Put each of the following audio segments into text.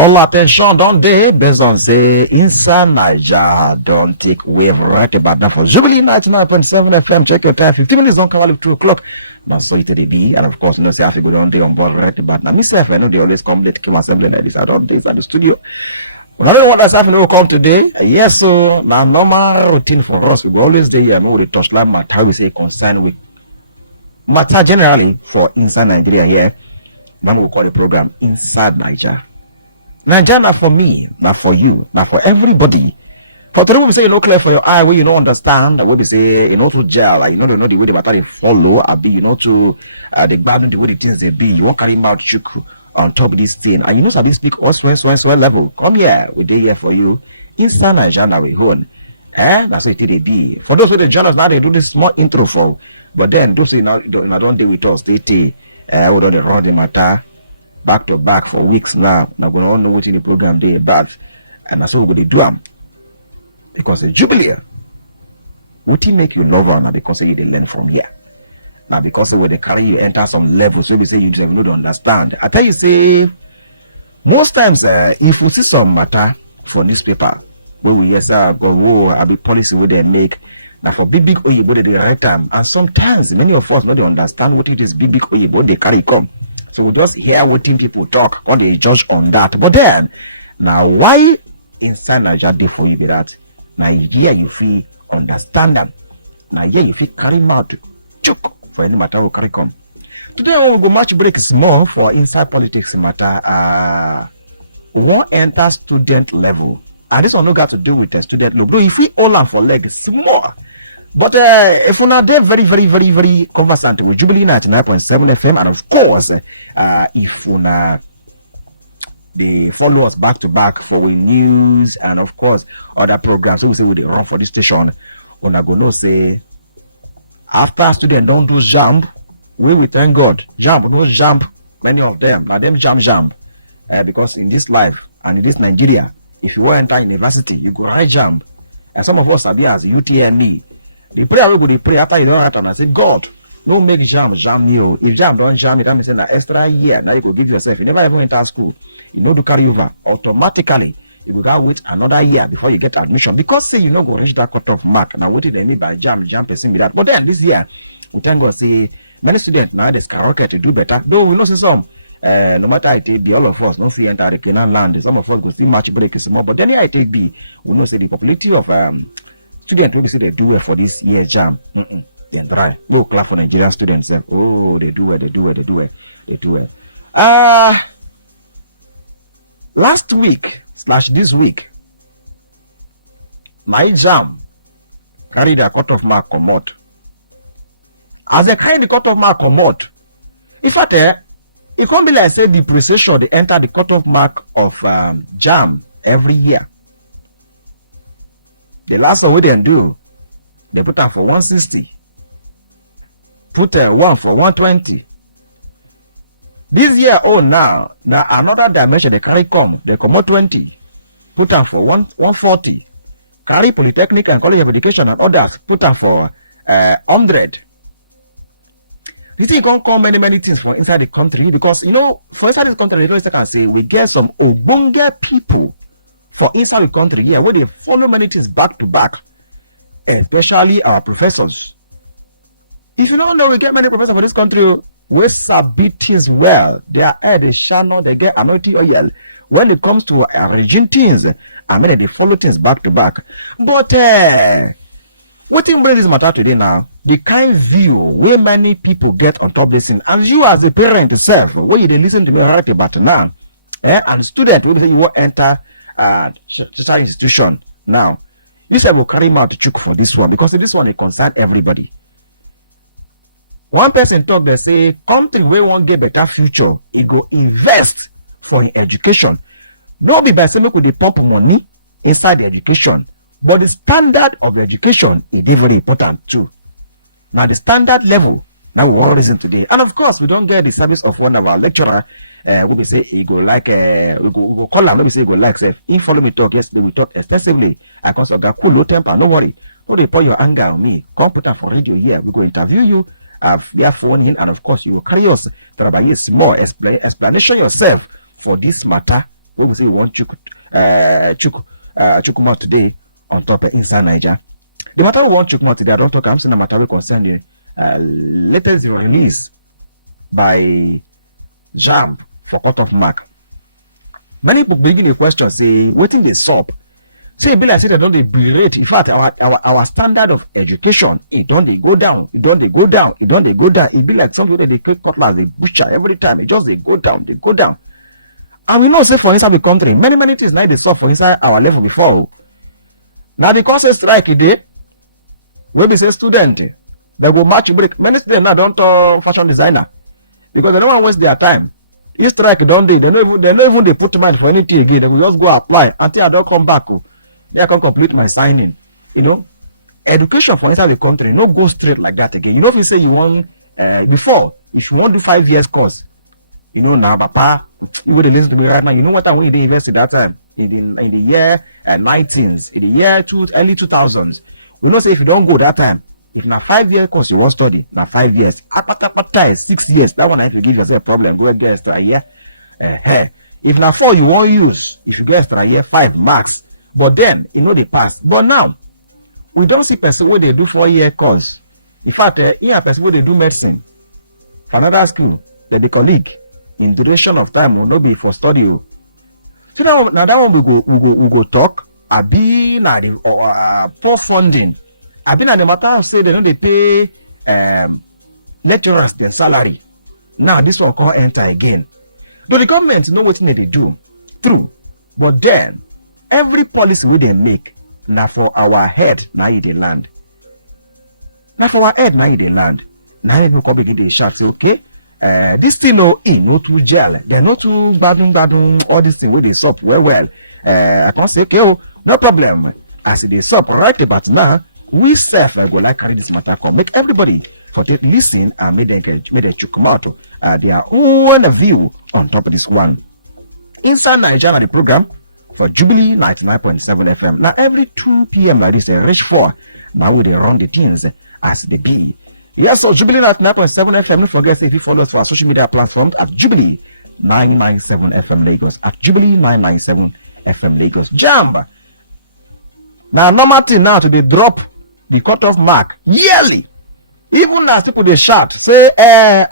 All attention don't they based on say inside 9Ja don't take wave right about now for Jubilee 99.7 FM. Check your time. 15 minutes don't come out 2 o'clock. Now so it be, and of course you know say I have to go down there on board right about now. Myself, I know they always come late to assembly like this. I don't days at the studio. But I don't know what that's happening will come today. Yes, so now normal routine for us. We go always there here, with the touchline matter, how we say concern with matter generally for inside Nigeria here. Man will call the program Inside 9Ja. 9Ja not for me, not for you, not for everybody. For today, we say you know clear for your eye where you don't understand. Where we say you know to jail, like you know the way the matter they follow. I be you know to the bad the way the things they be. You won't carry mouth chook on top of this thing, and you know so they speak us when level. Come here, we dey here for you. Inside 9Ja now we own. That's what it be. For those with the journalists now they do this small intro for. But then those who now don't deal with us, they we don't run the matter back to back for weeks now. Now we don't know what in the program they about, and that's what we do them. Because the Jubilee, what make you love her now because you didn't learn from here. Now because when they carry you enter some levels, so we say you don't understand. I tell you say most times if we see some matter for this paper, where we yes go whoa, I be policy where they make. Now for big Oyibo they write time, and sometimes many of us know they understand what it is big Oyibo they carry come. So we just hear what people talk, or they judge on that. But then now why inside 9Ja day for you be that? Now here you feel understand them. Now here you feel carry mouth choke for any matter will carry come. Today we will go match break small for inside politics matter. Won't enter student level. And this one no got to do with the student level. Though if we all am for leg small. But if we're not there very conversant with Jubilee 99.7 FM, and of course, if we're they follow us back to back for we news and of course other programs, so we say we run for this station, we're not gonna say after students don't do jump, we thank God. Jump, no jump, many of them. Now them jump. Because in this life and in this Nigeria, if you want to enter university, you go right jump. And some of us are there as UTME. The prayer we go pray after you don't write and I say, God, no make jam me. If jam don't jam it, that means an extra year. Now you go give yourself. You never even enter school. You know to carry over. Automatically, you go wait another year before you get admission. Because say you know go reach that cutoff mark. Now what did they mean by jam person with that? But then this year, we thank God say many students now they skyrocket to do better. Though we know say some no matter it be all of us, no free enter the Canaan land. Some of us go see match break is small. But then here it be, we know say the popularity of students will say they do well for this year jam. Then dry. No clap for Nigerian students. Oh, they do well. Last week / this week, my jam carried a cutoff mark commode. As they carry the cutoff mark commode, in fact, it can't be like say the precision they enter the cutoff mark of jam every year. The last one we didn't do, they put out for 160. Put one for 120. This year, now another dimension they carry come. They come out 20. Put out for 140. Carry Polytechnic and College of Education and others. Put out for 100. You see, you can't call many things for inside the country because you know, for inside this country, they can say we get some Obonga people for inside the country here where they follow many things back to back, especially our professors. If you don't know, we get many professors for this country where sabi things well. Their head is channel, they get anointing oil. When it comes to arranging things, I mean they follow things back to back. But what thing brings this matter today now? The kind view where many people get on top this thing, and you as a parent itself, where you listen to me right about now, and student will say you will enter tertiary institution now. This I will carry out to chook for this one because this one it concern everybody. One person talk they say country where won't get better future, it go invest for in education. No be by saying make with the pump money inside the education, but the standard of the education is very important too. Now the standard level, now we all reason today, and of course we don't get the service of one of our lecturer. We say he go like we go call him. We say he go like say he follow me talk yesterday. We talk extensively. I can say cool low temper, no worry. No they pour your anger on me. Come put on for radio here. We go interview you. Via phone in, and of course you will carry us. There is more explanation yourself for this matter when we say we want Chukwuma today on top inside Niger. The matter we want Chukwuma today, I don't talk, I'm saying the matter we concern the latest release by JAMB for cut-off mark. Many people begin a question, say, waiting they sup. Say, be like say they don't they berate. In fact, our standard of education, it don't they go down, it don't they go down, it don't they go down. It be like something that they create cutlass, they butcher every time. It just they go down, they go down. And we know, say, for inside the country, many things now they sup for inside our level before. Now because a strike today, we be say student, they go match break. Many students now don't fashion designer because they don't want to waste their time. If strike don't they don't even they put mind for anything again. They will just go apply until I don't come back. I can complete my signing. You know, education for inside the country no go straight like that again. You know, if you say you want before, if you want to do 5 years course, you know now, Papa, you would listen to me right now. You know what I want to invest at that time in the year 19s, in the year early 2000s. We know say if you don't go that time, if na 5 year course you want study, na 5 years, 6 years. That one I have to give yourself a problem. Go and get extra year. If na 4 you want use, if you get extra year 5 marks. But then, you know, they pass. But now, we don't see person where they do 4-year course. In fact, here person where they do medicine for another school, that the colleague in duration of time will not be for study. So now that one we go talk. I be na the poor funding. I be na the matter of say they don't they pay lecturers their salary. Now this one can't enter again. Though the government know what they do, true, but then. Every policy we they make, now for our head, now they land. Now for our head, now they land. Now people come begin to shout, say, okay, this thing no too gel. They're not too badum, all this thing where they sup well. I can't say, okay, oh, no problem. As they sup right about now, we self go like carry this matter come. Make everybody for they listen and make them come out their own view on top of this one. Inside Nigeria, the program. For Jubilee 99.7 FM. Now every 2 p.m. like this, they reach 4. Now we they run the things as they be. Yes, so Jubilee 99.7 FM. Don't forget if you follow us for our social media platforms at Jubilee 997 FM Lagos. At Jubilee 997 FM Lagos. JAMB. Now normal thing now to they drop the cutoff mark yearly. Even as people they shout, say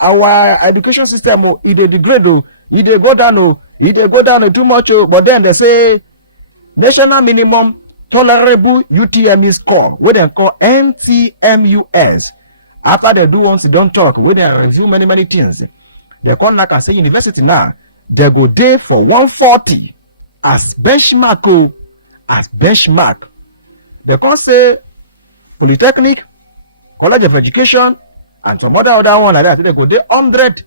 our education system it they degrade, it they go down, it they go down too much, but then they say national minimum tolerable UTME score, where they call NTMUS. After they do once they don't talk, where they review many things, they come back and say university now, they go there for 140 as benchmark, as benchmark. They can say Polytechnic, College of Education, and some other one like that, they go there 100.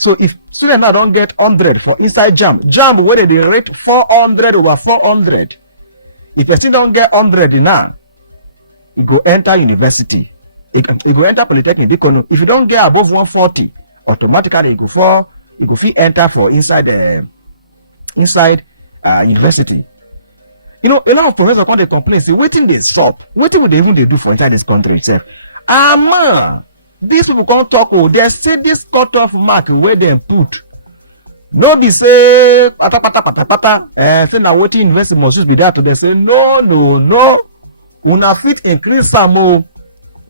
So if students now don't get 100 for inside JAMB where they rate 400 over 400. If a student don't get 100 now, you go enter university. You go enter Polytechnic. If you don't get above 140, automatically you go fit enter for inside university. You know, a lot of professors come they complain, say, waiting they stop. Waiting what they even they do for inside this country itself. Man. These people can't talk. They say this cutoff mark where they put. No be say pata. Say now waiting university must just be that. They say no. Una fit increase some.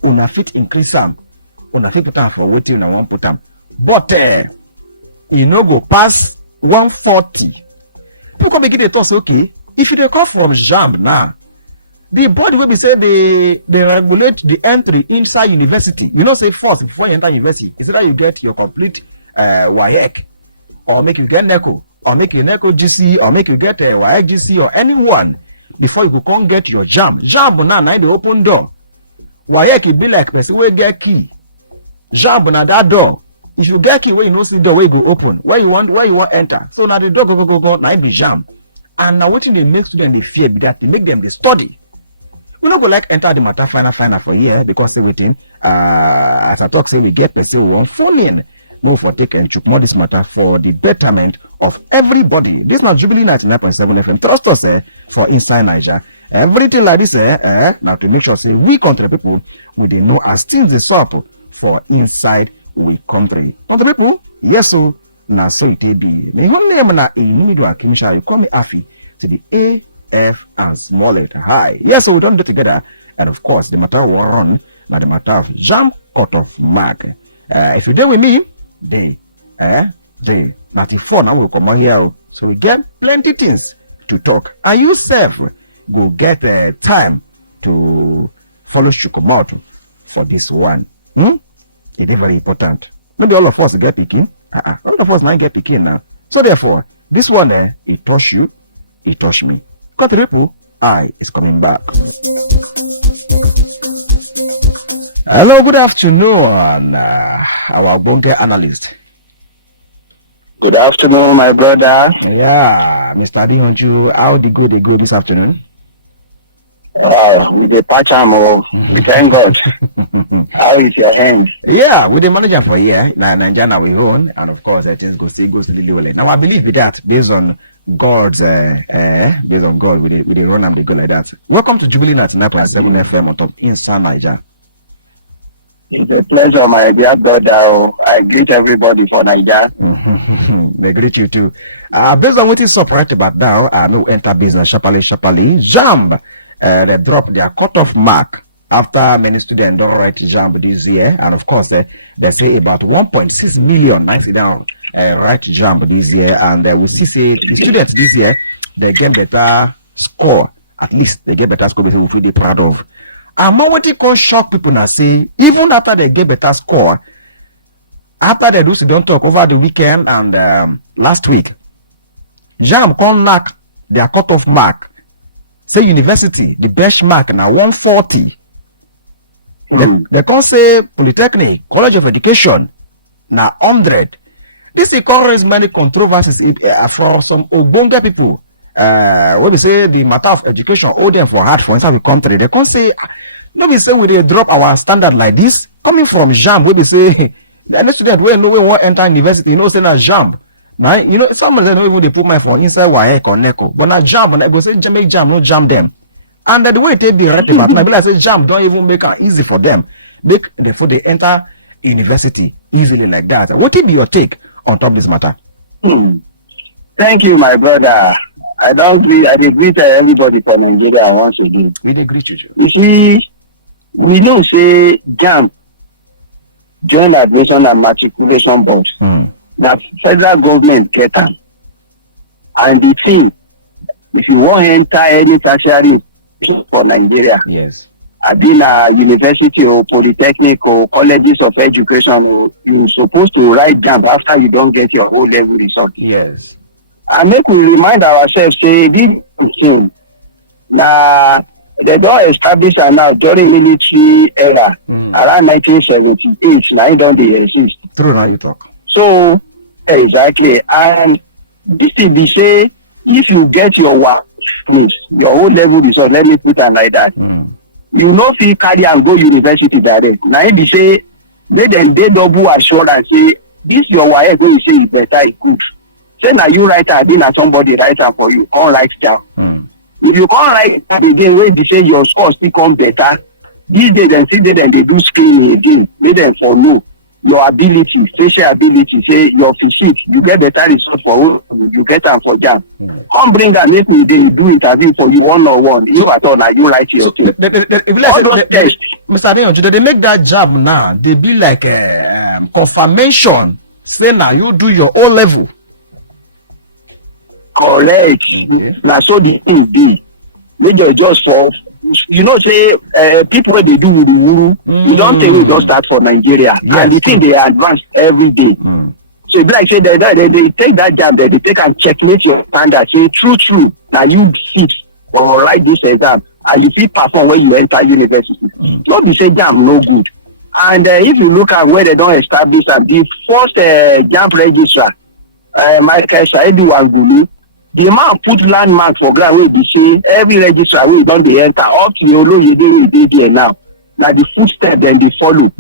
Una fit increase some. Una fit put them for waiting. Una won't put them. But you know go past 140. People come begin to talk. Say okay, if you come from JAMB now. The body will be say they regulate the entry inside university. You know, say first before you enter university, is that you get your complete WAEC, or make you get NECO, or make you NECO GC, or make you get a WAEC GC, or anyone before you can get your JAMB. JAMB now the open door. WAEC it be like person where get key. JAMB na that door. If you get key where you know see the door where you go open, where you want enter. So now the door go now it be JAMB. And now what they make students they fear be that they make them they study. We not go like enter the matter final for here because say waiting. As I talk, say we get person who want phone in. Move for take and chook more this matter for the betterment of everybody. This not Jubilee 99.7 FM. Trust us for inside Niger. Everything like this now to make sure say we country people we they know as things is up for inside we country. Country people, yes so na so it be. Me whole name na Inumidu Akimisha. You call me Afi to the A, F, and small letter. Hi. Yes, so we don't do together. And of course, the matter will run. Now the matter of jam cut off mark. If you deal with me, they 94 now will come out here. So we get plenty things to talk. And you self go get time to follow Shukumoto for this one. It is very important. Maybe all of us get picking. All of us now get picking now. So therefore, this one it touch you, it touch me. Cut the ripple, I is coming back. Hello, good afternoon, our bonga analyst. Good afternoon, my brother. Yeah, Mr. Adihonju, how the go this afternoon? With the patch ammo, we thank God. How is your hand? Yeah, with the manager for here, Nigeria we own, and of course, things goes really well. Now I believe with that, based on God's, based on God, we run them they go like that. Welcome to Jubilee 99.7 FM on top inside Nigeria. It's a pleasure, my dear brother. I greet everybody for Nigeria. They greet you too. Based on what is surprised about now, I will enter business sharply. Jamb, they drop their cutoff mark after many students don't write Jamb this year, and of course, they say about 1.6 million nice down write Jamb this year, and we see say the students this year they get better score. At least they get better score because we feel they proud of. And what it can shock people now say, even after they get better score, after they do student talk over the weekend and last week, Jam can knock their cutoff mark. Say university, the benchmark now 140. They can say Polytechnic, College of Education, now 100. This encourages many controversies from some Ogbonge people. When we say the matter of education, hold them for hard for inside the country, they can say, no, we say we drop our standard like this. Coming from Jam, we say, any student we know we want enter university, say na Jam. Now, some of them don't even they put my phone inside WAEC or NECO. But now Jam, when I go say make Jam, no Jam them. And the way they be right about, now I say Jam don't even make it easy for them. Before they enter university easily like that. What will be your take on top of this matter? Thank you, my brother. I greet everybody for Nigeria once again. We agree with you. You see, we know say JAMB, Joint Admission and Matriculation Board. The federal government get them. And the thing, if you want to enter any tertiary for Nigeria, yes, I've been a university or polytechnic or colleges of education, or you're supposed to write JAMB after you don't get your O-level result. Yes. And make we remind ourselves, say, this thing, now, they don't establish it now during military era, around 1978, now it don't exist. True, now you talk. So, exactly. And this thing be say, if you get your work, your whole level result, let me put it like that, you know if you carry and go university direct. Now it be say, make them they double assurance, say, this your work, when you say it's better, it's good. Say now you write a then somebody write am for you, can't write down. If you can't write again, when they say your score still come better, these days and see then they do screening again, make them for know your ability, facial ability, say your physique, you get better result for you get them for JAMB. Come bring and make me they do interview for you one-on-one. If at all now you write your thing. Mr. Adeyonju, they make that job now, they be like confirmation, say now you do your O level. Correct. Now so the thing be. Major just for say people where they do wuru. You don't say we don't start for Nigeria. Yes. And the thing they advance every day. So it's like say they take that job there, they take and checkmate your standard. Say true. Now you fit or write this exam and you fit perform when you enter university. Not be say JAMB no good. And if you look at where they don't establish them, the first JAMB registrar, Michael Saidu Angulu, the man put landmark for ground where they say every registrar where don't they enter up to the Oloyede where they there now. Now the footstep then they follow.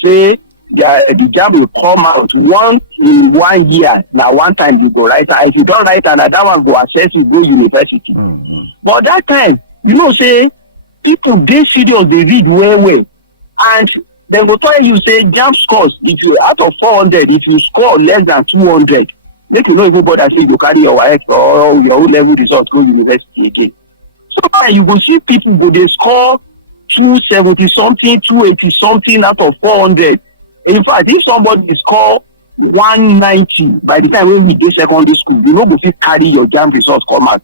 Say the JAMB will come out in 1 year. Now one time you go write, if you don't write another one go assess you go university. But that time, say people they serious, they read well. And Then go tell you say jam scores, if you out of 400, if you score less than 200, make you know even bother say you go carry your WAEC or your O-level result go university again. So you go see people go they score 270 something, 280 something out of 400. In fact, if somebody score 190 by the time when we dey secondary school, you know go fit carry your jam results come out.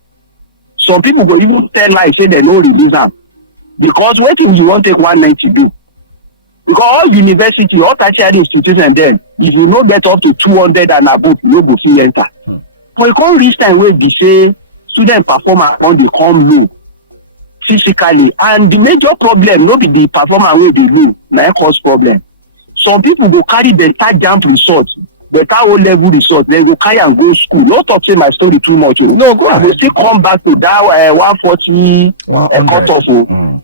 Some people go even tell like say they no release them because what if you want take 190 do? Because all university, all tertiary institutions then, if you no get up to 200 and above, you no go fit enter. But you can't reach time where they say student performance when they come low physically, and the major problem no be the performance wey dey low, na cause problem. Some people go carry better jump results, better O-level results, then go carry and go school. No talk say my story too much. No, go ahead. I will still come back to that 140 cutoff.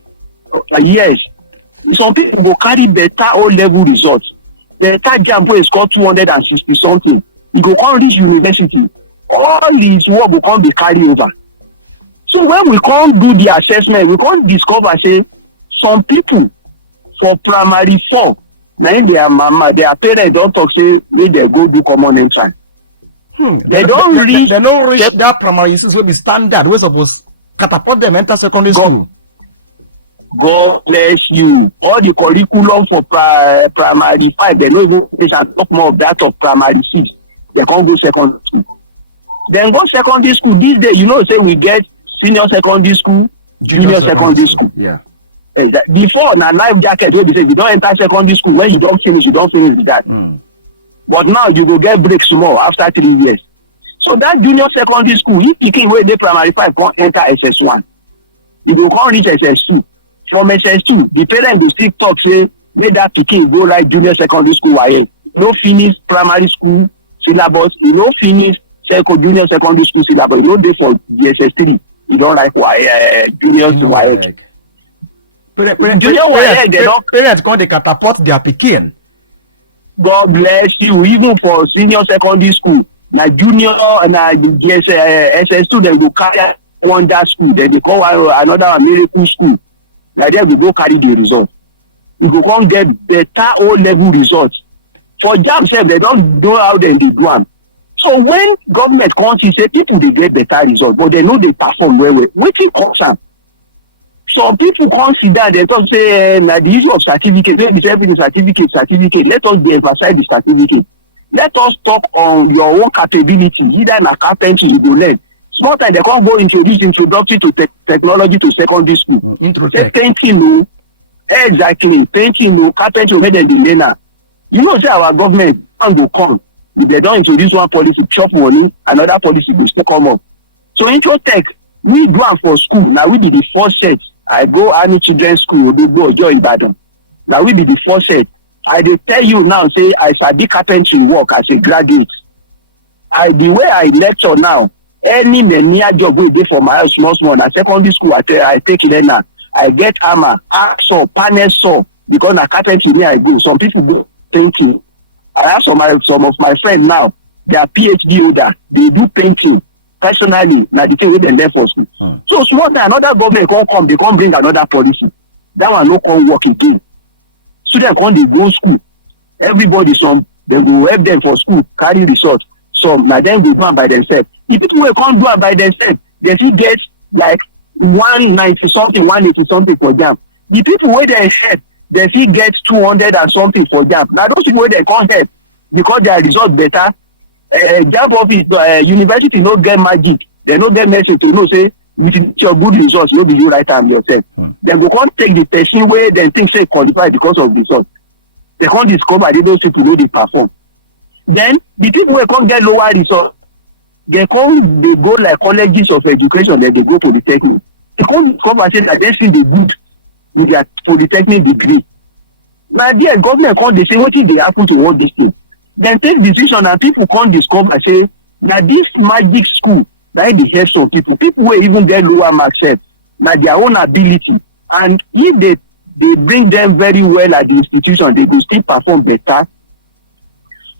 Yes. Some people go carry better O-level results. Better jump wey score 260 something. He go come reach university. All his work will come be carry over. So when we can't do the assessment, we can't discover say some people for primary 4, now their mama, their parents don't talk say make they go do common entrance. They don't reach that primary 6 will be standard. We're supposed catapult them enter secondary school. God bless you. All the curriculum for primary 5, they don't even finish and talk more of that of primary 6. They can't go secondary school. Then go secondary school. These days, you know, say we get senior secondary school, junior secondary school. Yeah. Before, na life jacket, where they say, you don't enter secondary school, when you don't finish with that. But now, you go get breaks more after 3 years. So that junior secondary school, if picking where they primary 5 can't enter SS1, you go can't reach SS2. From SS2, the parents will still talk, say, make that picking go like junior secondary school, no finish primary school syllabus, you no finish junior secondary school syllabus, you no dey for the SS3, you don't like junior to WAEC. Junior WAEC, they don't. Parents can't catapult their picking. God bless you. Even for senior secondary school, na junior and SS2, they go carry wonder school, then they call another miracle school. Like that, we go carry the result. We go come get better O-level results. For JAMB, they don't know how they do them. So when government comes, say people they get better results, but they know they perform well. Wetin cause am? Some people consider they talk say the issue of certificate. Maybe everything certificate. Let us de-emphasize the certificate. Let us talk on your own capability. Either in a carpentry you go learn. Small time they can't go introduce introductory to technology to secondary school. Say painting no, exactly painting no, carpentry make them the learner. You know say our government can go come. If they don't introduce one policy, chop money, another policy will still come up. So Introtech, we do am for school. Now we be the first set. I go Army Children's School, they go join Ibadan. Now we be the first set. I dey tell you now, say I sabi carpentry work as a graduate. The way I lecture now, any mania job we dey for my house small na secondary school I take it now. I get hammer, axe saw, panel saw, because na carpentry me I go. Some people go painting. I have some of my friends now, they are PhD holder, they do painting personally, na the thing wey dem learn for school. So small time another government come, they come bring another policy. That one no come work again. Students come dey go school. Everybody, some dem go help them for school, carry results. Some na dem go do am by themselves. The people wey can't do it by themselves, they still get like 190 something, 180 something for JAMB. The people where they help, they still get 200 and something for JAMB. Now those people where they can't help because their result better. JAMB office, university no get magic. They no get message to know say with your good results, no be you write am yourself. They go can't take the person where they think say qualify because of results. They can't discover they those people know they perform. Then the people where can't get lower results, they go like colleges of education, then they go polytechnic. They can't discover say that they see the good with their polytechnic degree. Now there government can't they say what if they happen to want this thing? Then take decision and people can't discover say now this magic school that they help some people will even get lower marks now their own ability, and if they bring them very well at the institution, they will still perform better.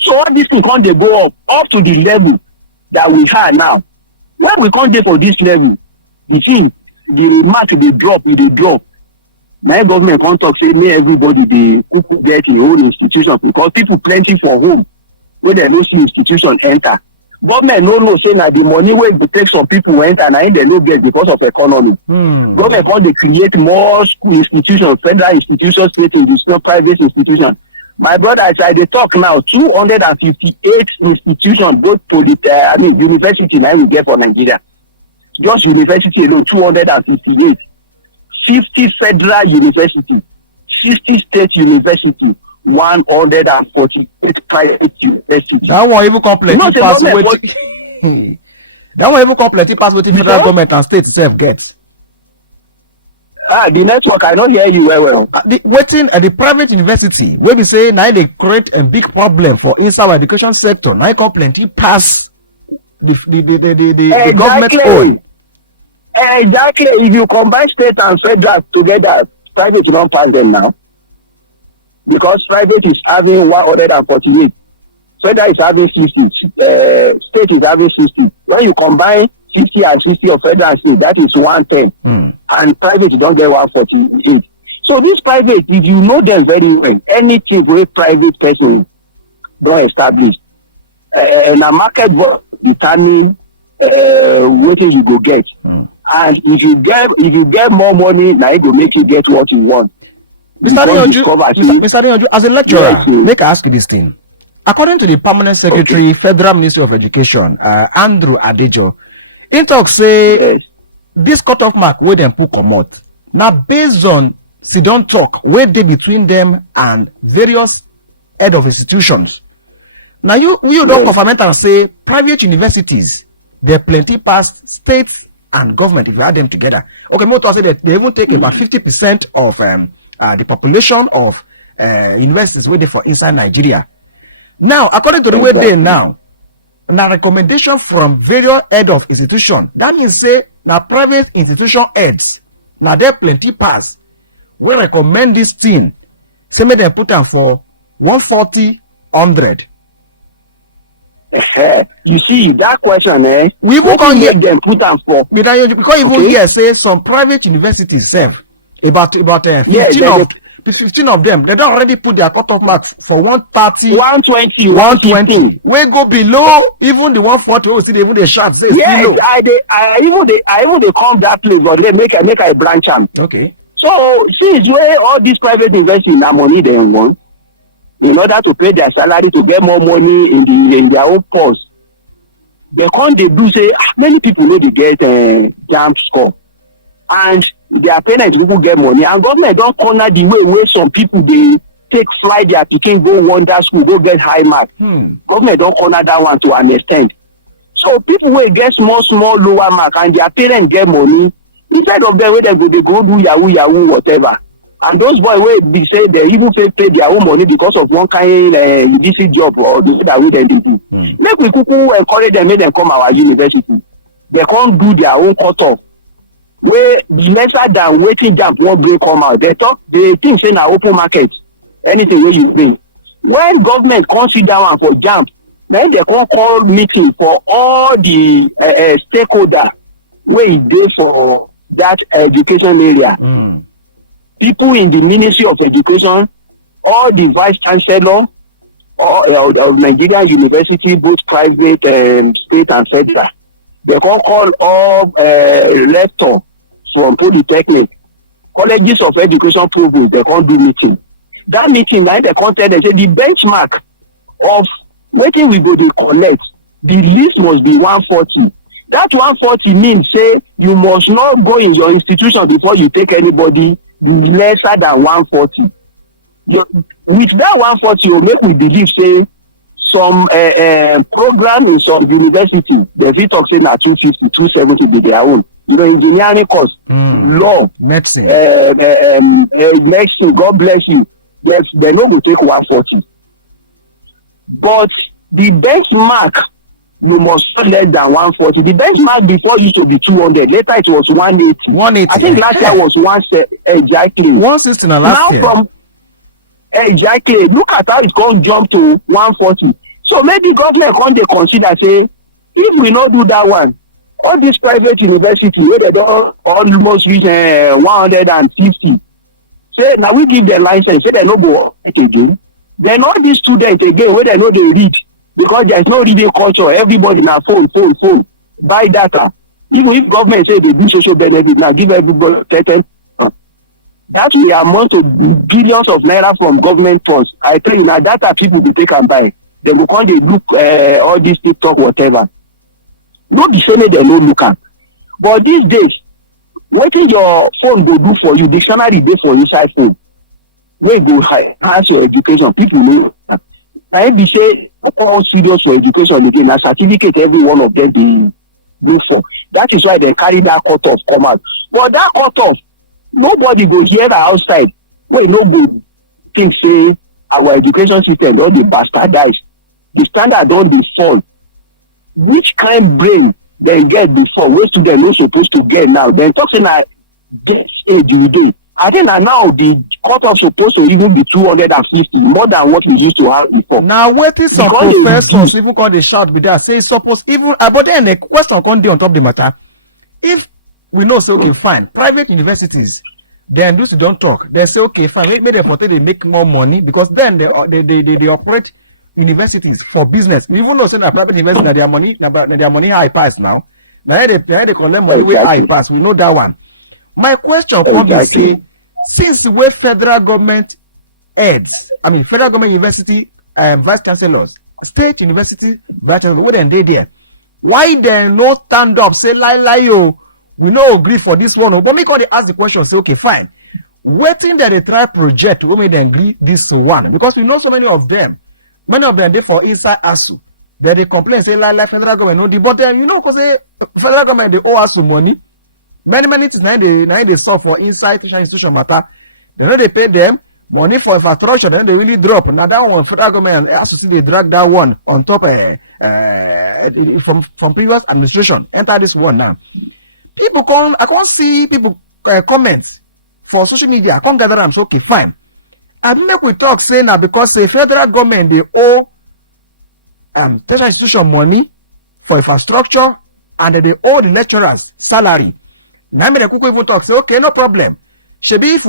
So all these things can't they go up to the level that we have now. When we can't get for this level, the thing, the mark they drop. My government can't talk say me everybody they could get in own institution because people plenty for home when they no see institution enter. Government no know say na the money wey go take some people enter na im they no get because of economy. Government come dey create more school institutions, federal institutions, state institutions, private institutions. My brother, as I dey talk now, 258 institutions, both university now we get for Nigeria. Just university alone, 258. 50 federal university, 60 state university, 148 private university. That one even complete pass wetin that one even complete pass wetin federal government and state itself get. The network I don't hear you well. The private university wey be say na dey create a big problem for inside our education sector. Na come plenty pass the government own. Exactly. If you combine state and federal together, private don't pass them now. Because private is having 148, federal is having 50, state is having 60. When you combine 50 and 60 of federal and state, that is 110. And private don't get 148. So this private, if you know them very well, anything where private person don't establish, and a market will determine what you go get. And if you get more money, now it will make you get what you want. Mr. Adeyanju, as a lecturer, yes, make I ask you this thing. According to the Permanent Secretary, Federal Ministry of Education, Andrew Adejo, he talk say this cutoff mark where them put come out. Now based on sit-down talk where they between them and various head of institutions. Now you don't confirm and say private universities, they're plenty past states and government if you add them together. Okay, more to say that they even take about 50% of the population of universities where they for inside Nigeria. Now, according to the way they now recommendation from various head of institution, that means say now private institution heads now there plenty pass. We recommend this thing. Say make them put them for 140, 100. You see that question, we even can't hear them put them for because even here say some private universities serve about 15 of them they don't already put their cutoff marks for 130, 120. We go below even the 140. We see even the shots say yes, still low. I even they come that place, but they make a branch am. Okay. So since where all these private investors na money they want in order to pay their salary to get more money in their own purse, they can't they do say many people know they get jump score and their parents will get money and government don't corner the way where some people they take fly their pikin go wonder school go get high mark. Government don't corner that one to an extent. So people will get small lower mark and their parents get money instead of them where they go do yahoo whatever. And those boys wey be say they even pay their own money because of one kind illicit job or the other way they do. Make we kuku encourage them, make them come our university. They can't do their own cutoff. Wey lesser than waiting jump one bring come out. They think say na open market. Anything where you bring. When government come sit down for jump, then they can call meeting for all the stakeholder wey dey for that education area. People in the Ministry of Education, all the vice chancellor of Nigerian University, both private, state and federal. They can call all rector from polytechnic, colleges of education provost. They can do meeting. That meeting, now they can tell them say the benchmark of waiting we go to collect. The list must be 140. That 140 means say you must not go in your institution before you take anybody lesser than 140. With that 140, you make we believe say some program in some university, the fit talk say na 250, 270 be their own. Engineering course, law, medicine, medicine. God bless you. Yes, they no go take 140. But the benchmark you must not less than 140. The benchmark before used to be 200. Later it was 180. 180. I think last year was exactly 160 last year. From exactly, look at how it's going to jump to 140. So maybe government can they consider say if we not do that one, all these private universities where they don't almost reach 150, say now we give them license, say they no go again. Then all these students again where they know they read because there is no reading culture. Everybody now phone, buy data. Even if government say they do social benefit, now give everybody 10. That will amount to billions of naira from government funds. I tell you now, data people will take and buy. They will come, they look all these TikTok, whatever. Not the same way they no look at. But these days, waiting your phone go do for you, dictionary dey for inside phone. Where go enhance your education, people know. Now if you say, all serious for education again, a certificate every one of them they do for. That is why they carry that cutoff come out. But that cutoff, nobody go hear that outside. Wait, no good think say our education system don dey bastardize. The standard don dey fall. Which kind brain they get before wey students no supposed to get now? Then talk say na get age we dey. I think that now the cutoff supposed to even be 250 more than what we used to have before. Now wetin some professors even call the shout be that say suppose even but then the question come dey on top the matter. If we know say okay fine, private universities then those who don't talk, they say okay fine, make them for they make more money because then they operate universities for business. We even know say that private universities na their money high pass now. Now they collect money wey high pass. We know that one. My question come be say, since where federal government heads, I mean federal government university vice chancellors, state university vice chancellors, where they there, why they no stand up say lie yo? We no agree for this one. But me come they ask the question, say okay fine. Waiting that they try project, we may agree this one because we know so many of them they for inside ASU. That they complain say lie federal government no the but you know because federal government they owe ASU money. Many things now they solve for inside teacher institution matter. They know they pay them money for infrastructure, then they really drop. Now that one federal government has to see they drag that one on top from previous administration. Enter this one now. I can't see people comments for social media. I can't gather them. So okay, fine. I make we talk say now because the federal government they owe teacher institution money for infrastructure and they owe the lecturers salary. Now me the kuku even talk say okay no problem. Shebi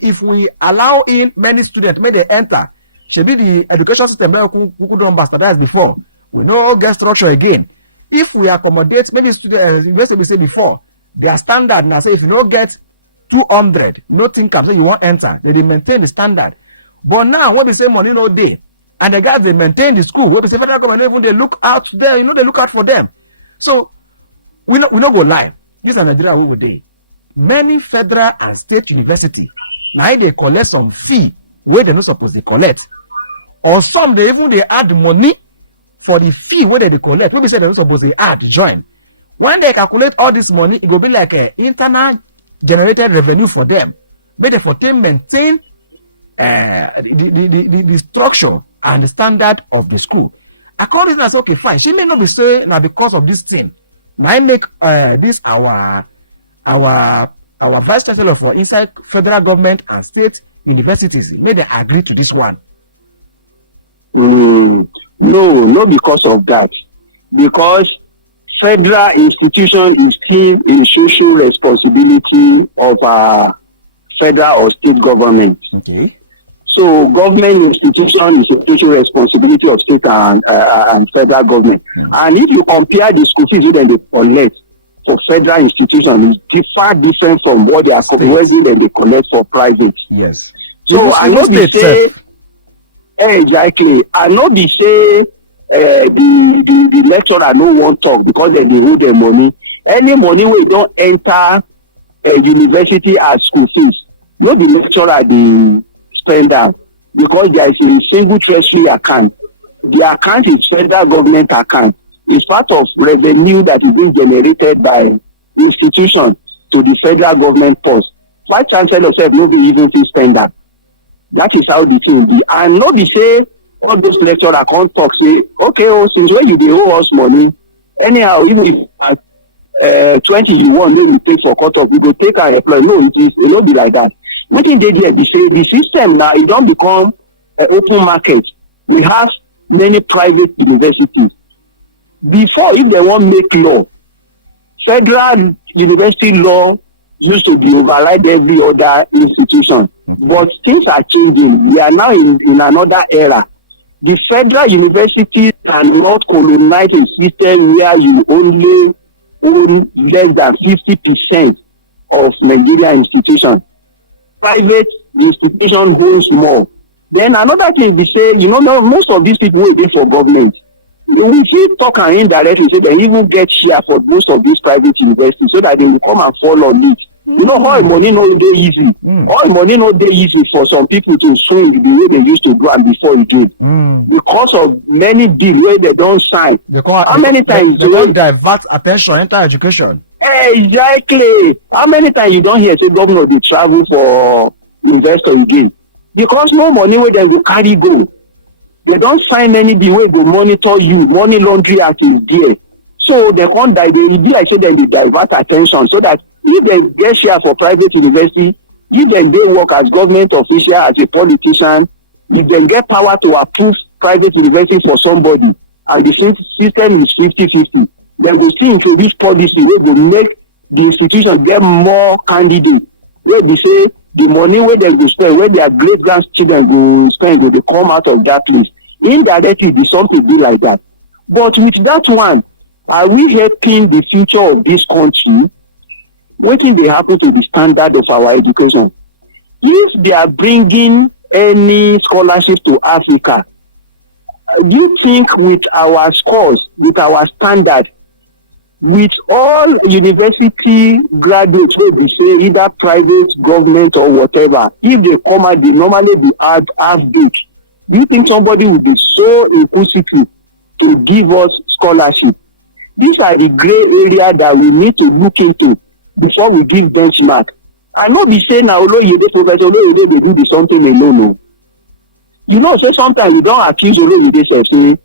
if we allow in many students, may they enter. Shebi the education system kuku don't bastardize before. We no get structure again. If we accommodate maybe students, university we say before their standard now say if you don't get 200, no think come say you won't enter. They maintain the standard. But now when we say money no day, and the guys they maintain the school, when we say federal government even they look out there, they look out for them. So we not go lie. This is Nigeria we day. Many federal and state university now they collect some fee where they not supposed to collect, or some they add money for the fee where they collect. We say they not supposed to add join. When they calculate all this money, it go be like a internal generated revenue for them. But they for them maintain the structure and the standard of the school. According to us, okay fine. She may not be saying now because of this thing. Now I make this our vice chancellor for inside federal government and state universities may they agree to this one. No, because of that. Because federal institution is still a social responsibility of federal or state government. Okay. So government institution is a social responsibility of state and federal government. And if you compare the school fees that they collect for federal institutions, it's far different from what they are collecting that they collect for private. Yes. So I know they say exactly. I know they say the lecturer no one talk because they hold their money. Any money we don't enter a university as school fees, no the lecturer the spender because there is a single treasury account. The account is federal government account. It's part of revenue that is being generated by institution to the federal government post. Vice chancellor self no be even fee spender. That is how the thing be. And no be say all those lecturers can't talk say okay since when you dey owe us money anyhow even if 20 you want maybe we take for cut off we go take our employee. No, it no be like that. Wetin dey there be say the system now it don become an open market. We have many private universities. Before if they wan make law, federal university law used to be override every other institution. Okay. But things are changing. We are now in another era. The federal universities cannot colonize a system where you only own less than 50% of Nigerian institutions. Private institution owns more. Then another thing we say, most of these people waiting for government. We still talk and indirectly say they even get share for most of these private universities so that they will come and fall on it. All money no dey easy. All money no dey easy for some people to swing the way they used to do and before again. Because of many deals where they don't sign. How many times they don't divert attention enter education? Exactly. How many times you don't hear say governor dey travel for investor again? Because no money where they go carry go. They don't sign many deal wey go monitor you. Money laundry act is there. So they can't they be like say they divert attention so that if they get share for private university, if they work as government official, as a politician, if they get power to approve private university for somebody, and the system is 50-50, they go still introduce policy wey go make the institution get more candidates. Where they say the money where they go spend, where their great grandchildren go spend, they come out of that place. Indirectly, the something be like that. But with that one, are we helping the future of this country? Wetin dey happen to the standard of our education? If they are bringing any scholarship to Africa, do you think with our scores, with our standard, with all university graduates wey be say either private, government or whatever, if they come out, they normally be half big. Do you think somebody would be so inquisitive to give us scholarship? These are the gray area that we need to look into before we give benchmark. I no be say na Oloyede, Professor Oloyede dey do the something alone. Say sometimes we don accuse Oloyede sef say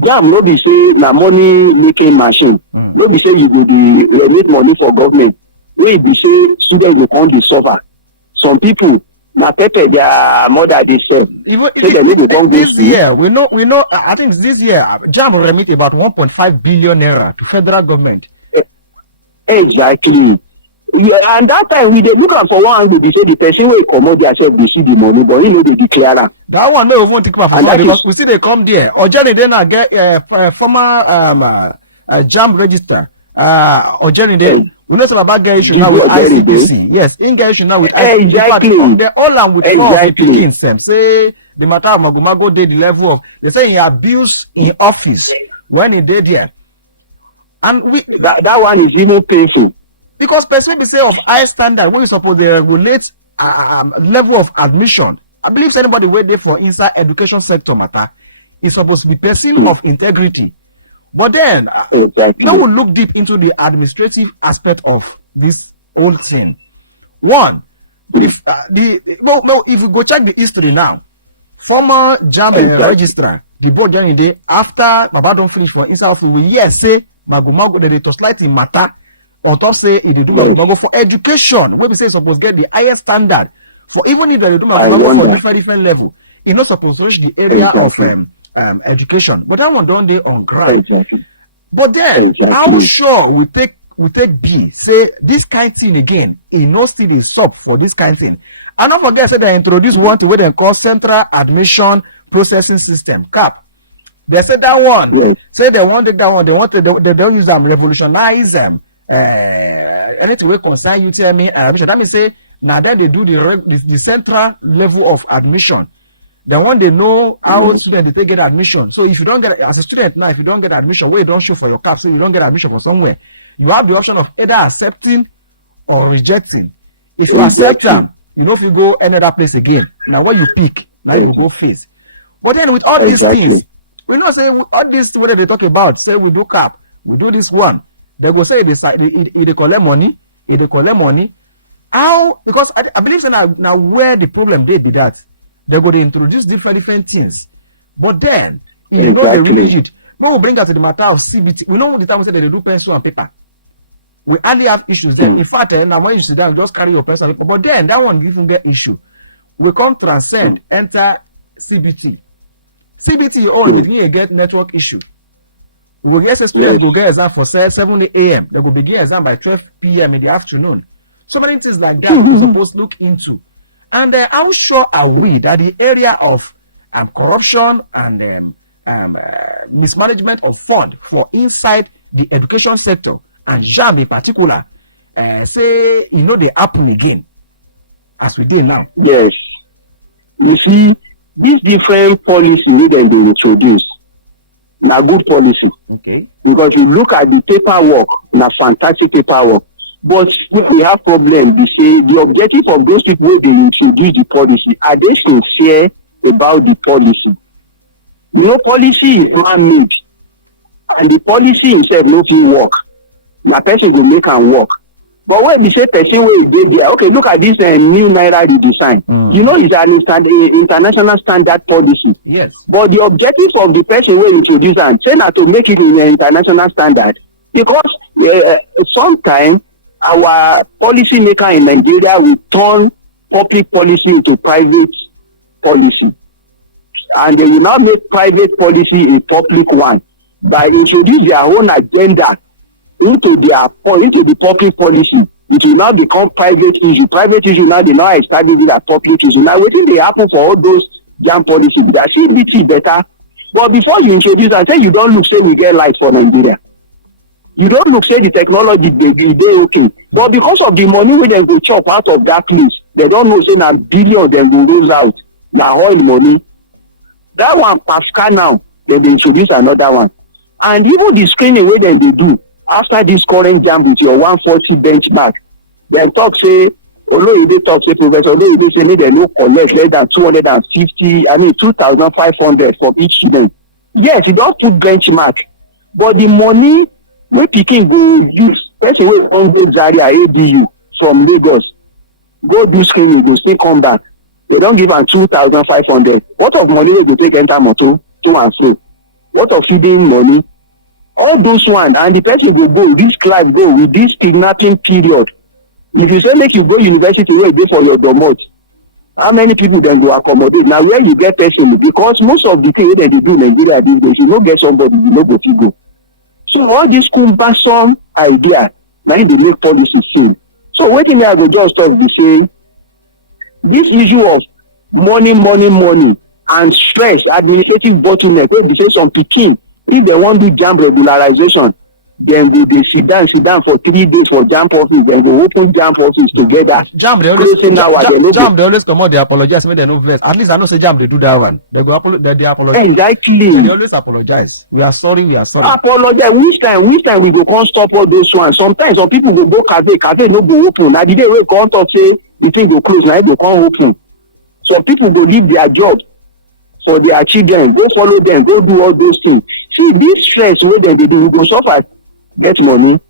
JAMB no be say na money making machine. No be say you go dey remit money for government. Wey be say students go come dey suffer. Some people na pepper their mother dey sell. This year, we know. I think this year JAMB remit about 1.5 billion naira to federal government. Exactly. And that time we dey look am for one angle be say the person wey comot theirself dey see the money but he no dey declare am. That one may even think about for because we still dey come there. Ojeni dey now get former JAMB register. Ojeni dey. We know some about get issue now with ICPC. Yes, in get issue now with ICPC. Exactly. In fact, they all and with four of the pickings them say the matter of Magomago dey the level of they say he abuse in office when he did there. And that one is even painful. Because person be say of high standard where you suppose they regulate level of admission. I believe anybody where there for inside education sector matter is supposed to be person of integrity. But then now we'll look deep into the administrative aspect of this whole thing. One, if if we go check the history now, former JAMB registrar, the board journey day after Baba don't finish for inside office, we say Magomago they torchlight in matter on top say he do Magomago for education. Where we say supposed get the highest standard for even if they do Magomago for different level, it's not supposed to reach the area of education. But that one don't they on ground. But then how sure we take B say this kind of thing again, it no still is sub for this kind of thing. And don't forget say they introduce one thing where they call Central Admission Processing System CAP. They said that one. Say they want that one. They don't use them revolutionize them. Anything we concern UTME and admission. That means say now that they do the central level of admission. Then when they know how students they get admission. So if you don't get as a student now, if you don't get admission, where you don't show for your CAP, so you don't get admission for somewhere, you have the option of either accepting or rejecting. If you accept them, if you go any other place again. Now when you pick, now you will go face. But then with all these things. We not say all this what they talk about. Say we do CAP, we do this one. They go say they collect money. If they collect money, how? Because I believe so now where the problem they be that they go to introduce different things. But then they release it. When we bring us to the matter of CBT, we know the time we say they do pencil and paper. We only have issues then. In fact, now when you sit down, just carry your pencil and paper. But then that one even get issue. We come transcend, enter CBT. CBT all they get network issue. We will get students go get exam for 7 a.m. They will begin exam by 12 p.m. in the afternoon. So many things like that we're supposed to look into. And how sure are we that the area of corruption and mismanagement of fund for inside the education sector and JAM in particular, say, they happen again as we did now? Yes. You see, this different policy need them to introduce. Now, good policy. Okay. Because you look at the paperwork, now fantastic paperwork. But when we have problems, we say the objective of those people where they introduce the policy, are they sincere about the policy? Policy is man-made, and the policy himself no fit work. Na person go make am work. But when we say person wey dey there, okay, look at this new 9Ja redesign. It's an international standard policy. Yes. But the objective of the person wey introduce am say na to make it in an international standard, because sometimes our policy maker in Nigeria will turn public policy into private policy, and they will now make private policy a public one by introducing their own agenda into the public policy. It will now become private issue now. They now establish it as public issue. Now wetin dey happen for all those JAM policy be that CBT better, but before you introduce and say you don look say we get light for Nigeria, you don't look say the technology they okay, but because of the money wey dem go chop out of that place, they don't know say na billion dem go lose out, na oil money. That one Pascal now, they introduce another one. And even the screening wey dem dey do after this current JAM with your 140 benchmark, dem talk say Oloyede talk say Professor Oloyede say make dem no collect less than 2,500 from each student. Yes, e don put benchmark, but the money wey pikin go use, person wey wan go Zaria ADU from Lagos go do screening go still come back, they don give am 2,500. What of money wey go take enter motor to and fro? What of feeding money? All those one, and the person go risk life go with this kidnapping period. If you say make you go university wey dey for your domot, how many people then go accommodate? Now where you get person, because most of the thing wey dem dey do in Nigeria these days, you no get somebody, you no go fit go. So all this cumbersome idea, now they make policy fail. So wetin I go just talk be say, this issue of money and stress, administrative bottleneck, wey be say some pikin, if they wan do JAM regularization, then go dey sit down for 3 days for JAM office, then go open JAM office together. JAM they always come out, they apologize when they no vex. At least I know say JAM they do that one. They go they apologize. Exactly. They always apologize. We are sorry. Apologize. Which time we go come stop all those ones? Sometimes some people go cafe no go open. Now the day we come talk say the thing go close, now it go come open. Some people go leave their job for their children, go follow them, go do all those things. See, this stress wey dem dey do, you go suffer get money,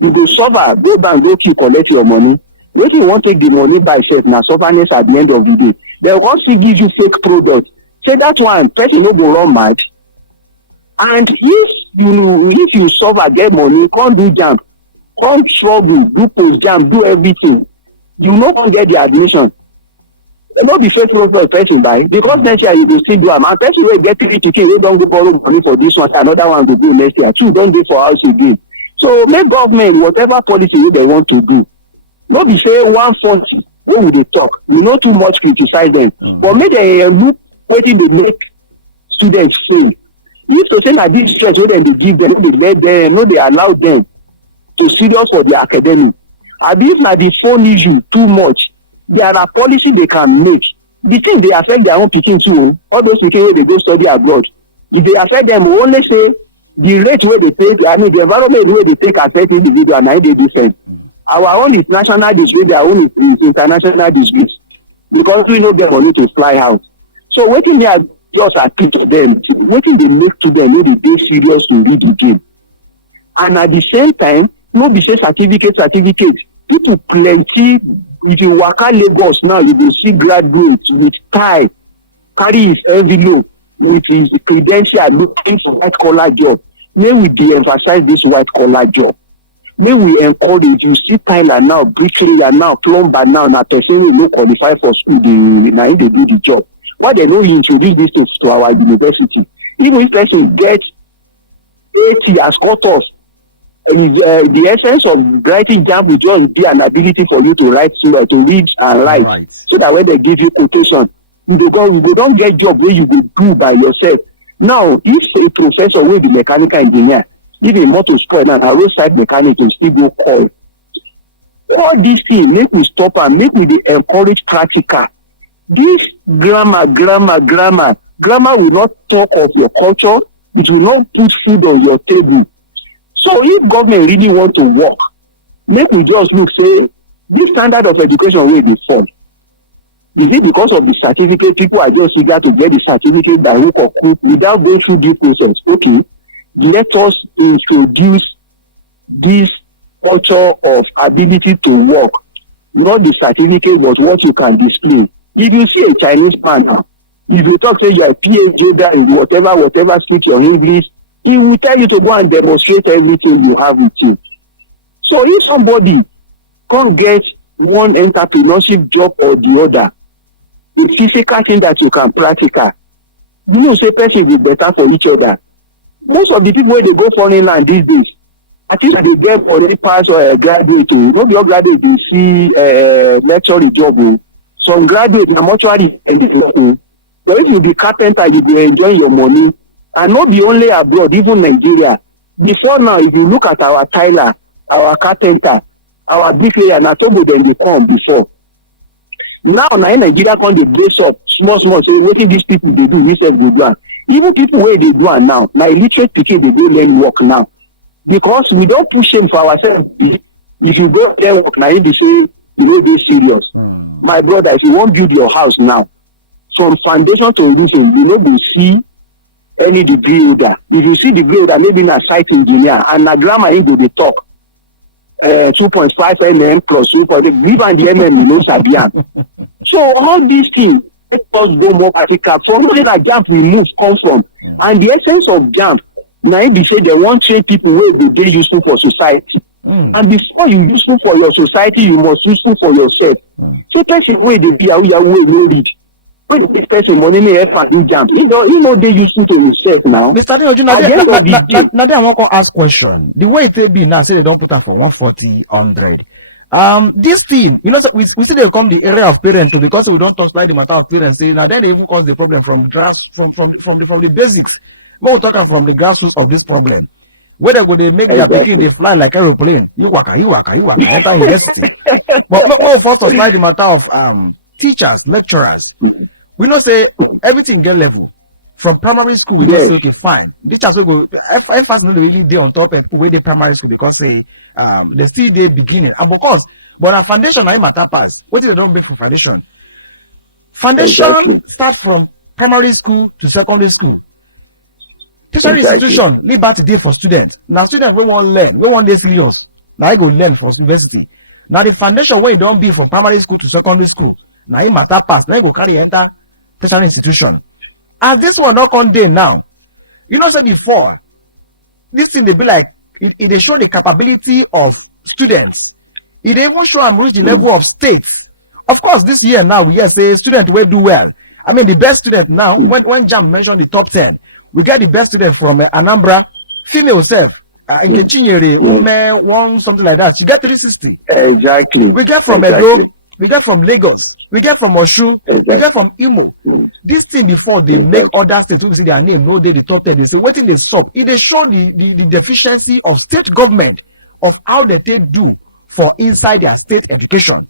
you go suffer go bank go keep collect your money. Wetin you wan take the money by sef na sufferness at the end of the day. Dem go still give you fake product, say that one person no go run mad. And if you suffer get money, come do JAM, come struggle, do post JAM, do everything, you no come get the admission. No be fake product person buy, because next year you go still do am, and person wey get 3 pikin wey don go borrow money for this one, another one go go next year, 2 don dey for house again. So make government whatever policy wey they want to do, no be say 140 wey we dey talk, we no too much criticize them, but make dem look wetin dey make students fail. If to say na this stress wey dem dey give them, no dey let them, no dey allow them to serious for their academic, abi if na the phone issue too much, there are policy they can make. The thing they affect their own pikin too. All those pikin wey they go study abroad, if they affect them, we only say the rate where they take, the environment where they take affect individual, and they different. Our own is national disgrace, their own is international disgrace, because we no get money to fly out. So wetin they are just appeal to them, wetin they make to them, no dey serious to read the game. And at the same time, no be say certificate. People plenty. If you waka Lagos now, you will see graduates with tie, carry his envelope with his credential, looking for white collar job. May we de-emphasize this white collar job. May we encourage, you see Tyler now, bricklayer now, plumber now, na person who no qualify for school, they do the job. Why they no introduce this to our university? Even if person get 80 as cutoff, The essence of writing JAMB will just be an ability for you to write, to read and write, right. So that when they give you quotation, you go don't get job where you go do by yourself. Now, if a professor will be mechanical engineer, if a motor spoil and a roadside mechanic will still go call. All these things make we stop and make we encourage practical. This grammar will not talk of your culture. It will not put food on your table. So if government really want to work, make we just look, say, this standard of education will be fall. Is it because of the certificate? People are just eager to get the certificate by hook or crook without going through due process. Okay, let us introduce this culture of ability to work, not the certificate, but what you can display. If you see a Chinese man now, if you talk, say you are a PhD in whatever speak your English, he will tell you to go and demonstrate everything you have with you. So if somebody can't get one entrepreneurship job or the other, a physical thing that you can practical, you know, say person will be better for each other. Most of the people where they go foreign land these days, at least they get already pass or a graduate. Not your graduate, they see lecturing job. Some graduate are mortuary and but if you be carpenter, you go enjoy your money. And not be only abroad, even Nigeria. Before now, if you look at our tiler, our carpenter, our bricklayer, and Togo, then they come before. Now in Nigeria come dey brace up small say wetin these people they do, we sef go do am. Even people where they do am now, illiterate pikin they go learn work now. Because we don't push shame for ourselves. If you go there work now, they say, you know, they serious. My brother, if you want build your house now, from foundation to roofing, you know, go see any degree holder. If you see degree holder, maybe a site engineer, and a grammar ain't go dey talk 2.5 mm plus 2.8, give and the mm, you know, Sabian. So all these things let us go more practical. From where that JAMB remove come from, and the essence of JAMB, now they say they want train people where they dey useful for society. And before you useful for your society, you must useful for yourself. So person where they be way no read. When this person money may help and do JAMB, you know they useful to himself now. Mr. Adeoju, now they want to ask question. The way it be now, say they don't put up for 140, 100. This thing, you know, so we see they come the area of parents too, because we don't touch like the matter of parents. Say now then they even cause the problem from the basics. We're talking from the grassroots of this problem. Where they go, they make their picking, they fly like aeroplane. You waka, enter university. But more first to slide the matter of teachers, lecturers. We know say everything get level. From primary school, we don't say okay, fine. Teachers will go. First, not really day on top and where they primary school because they still they beginning. And because but a foundation I matter pass. What is they don't bring for foundation? Foundation start from primary school to secondary school. Tertiary institution liberty day for students. Now students we want learn, we want they serious. Now I go learn for university. Now the foundation when you don't be from primary school to secondary school. Now it matter pass. Now you go carry enter tertiary institution. And this one not on day now. You know, say before, this thing they be like it they show the capability of students. It even show them reach the level of states. Of course, this year now we say student will do well. I mean the best student now, when JAMB mentioned the top 10, we get the best student from Anambra, female self, in Kechinyere, one something like that. She get 360. Exactly. We get from Edo, we get from Lagos, we get from Oshu, we get from Imo. This thing before they make other states, we see their name, no day the top 10, they say, what in they stop? It they show the deficiency of state government of how they do for inside their state education.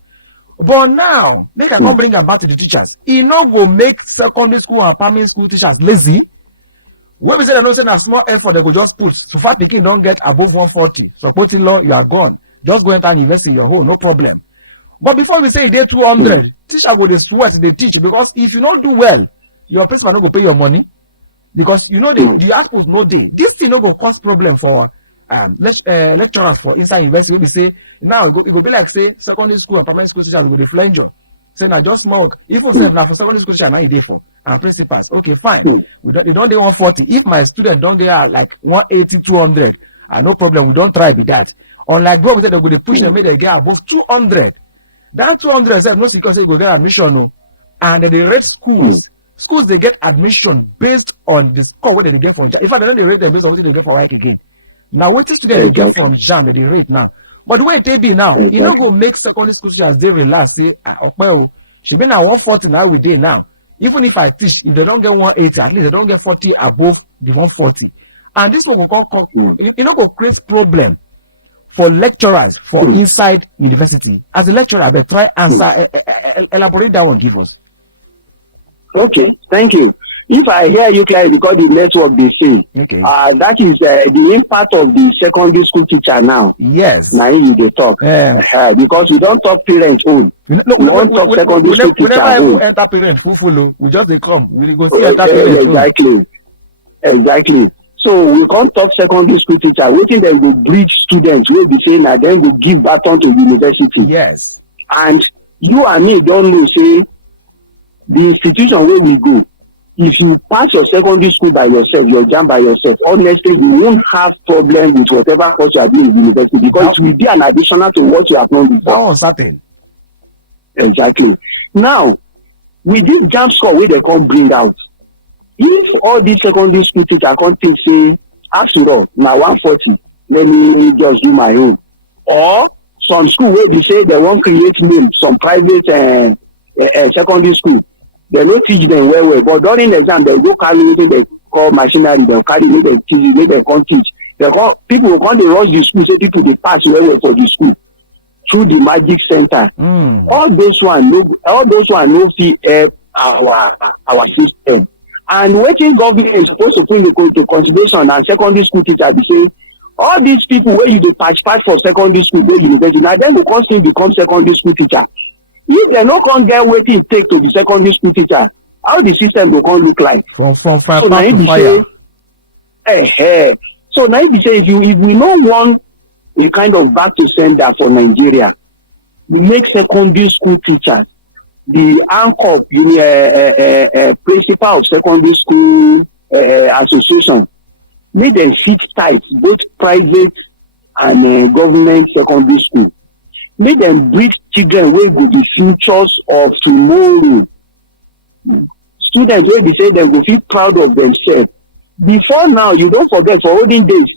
But now, make I come bring them back to the teachers. It no go make secondary school and primary school teachers lazy. When we say they don't send a small effort, they go just put. So far, picking don't get above 140. So, put in law, you are gone. Just go enter and invest in your home, no problem. But before we say they 200, teacher go they sweat, they teach. Because if you don't do well, your principal not go pay your money. Because you know the output no day. This thing no go cause problem for lecturers for inside university. We say now it go be like say secondary school and primary school teachers go the flange. Say now just smoke. Even say now for secondary school teacher now you dey for and principals. Okay, fine. They don't dey 140. If my student don't get like 180, 200, no problem. We don't try with that. Unlike bro, we say they go dey push them, make they get above 200. That 200 no secure say you go get admission, no. And they rate schools. Schools they get admission based on the score what they get for. If I don't they rate them based on what they get for work again. Now, what is student they get from JAM at the rate now? But the way it be now, you know, go make secondary school teachers they relax. Say, well, she been at 140 now with day now. Even if I teach, if they don't get 180, at least they don't get 40 above the 140. And this will go, you know, go create problem for lecturers for inside university. As a lecturer, I better try answer, elaborate that one, give us. Okay, thank you. If I hear you clearly, because the network they say, okay, that is the impact of the secondary school teacher now. Yes. Now you they talk. Because we don't talk parents own. We don't talk secondary school teacher own. We never enter parents who follow. We just they come. We go see enter parents own. Exactly. So we can't talk secondary school teacher. Waiting them go breed students. We'll be saying that then go give baton to university. Yes. And you and me don't know, say, the institution where we go, if you pass your secondary school by yourself, your JAM by yourself, honestly, you won't have problem with whatever course you are doing in university, because it will be an additional to what you have known before. Oh, certain. Exactly. Now, with this JAM score where they can't bring out, if all these secondary school teachers can't think, say, after all, now 140, let me just do my own. Or some school where they say they won't create name, some private secondary school, they don't teach them well, but during the exam they go carry anything they call machinery, they'll carry, make them teach, make them can't teach. People will come, they rush the school, say people they pass well for the school through the magic center. All those one no fee help our system. And waiting government is supposed to put into consideration, and secondary school teachers be say, all these people where you do patch for secondary school, go university, now then will constantly become secondary school teacher. If they no can't get what it take to the secondary school teacher, how the system will come look like? From fire so to fire. So now we say if we no want a kind of back to sender for Nigeria, we make secondary school teachers the anchor, principal of secondary school association. Make them sit tight, both private and government secondary school. Make them breed children wey go the futures of tomorrow. Students wey be say dem go feel proud of themselves. Before now, you don't forget, for olden days,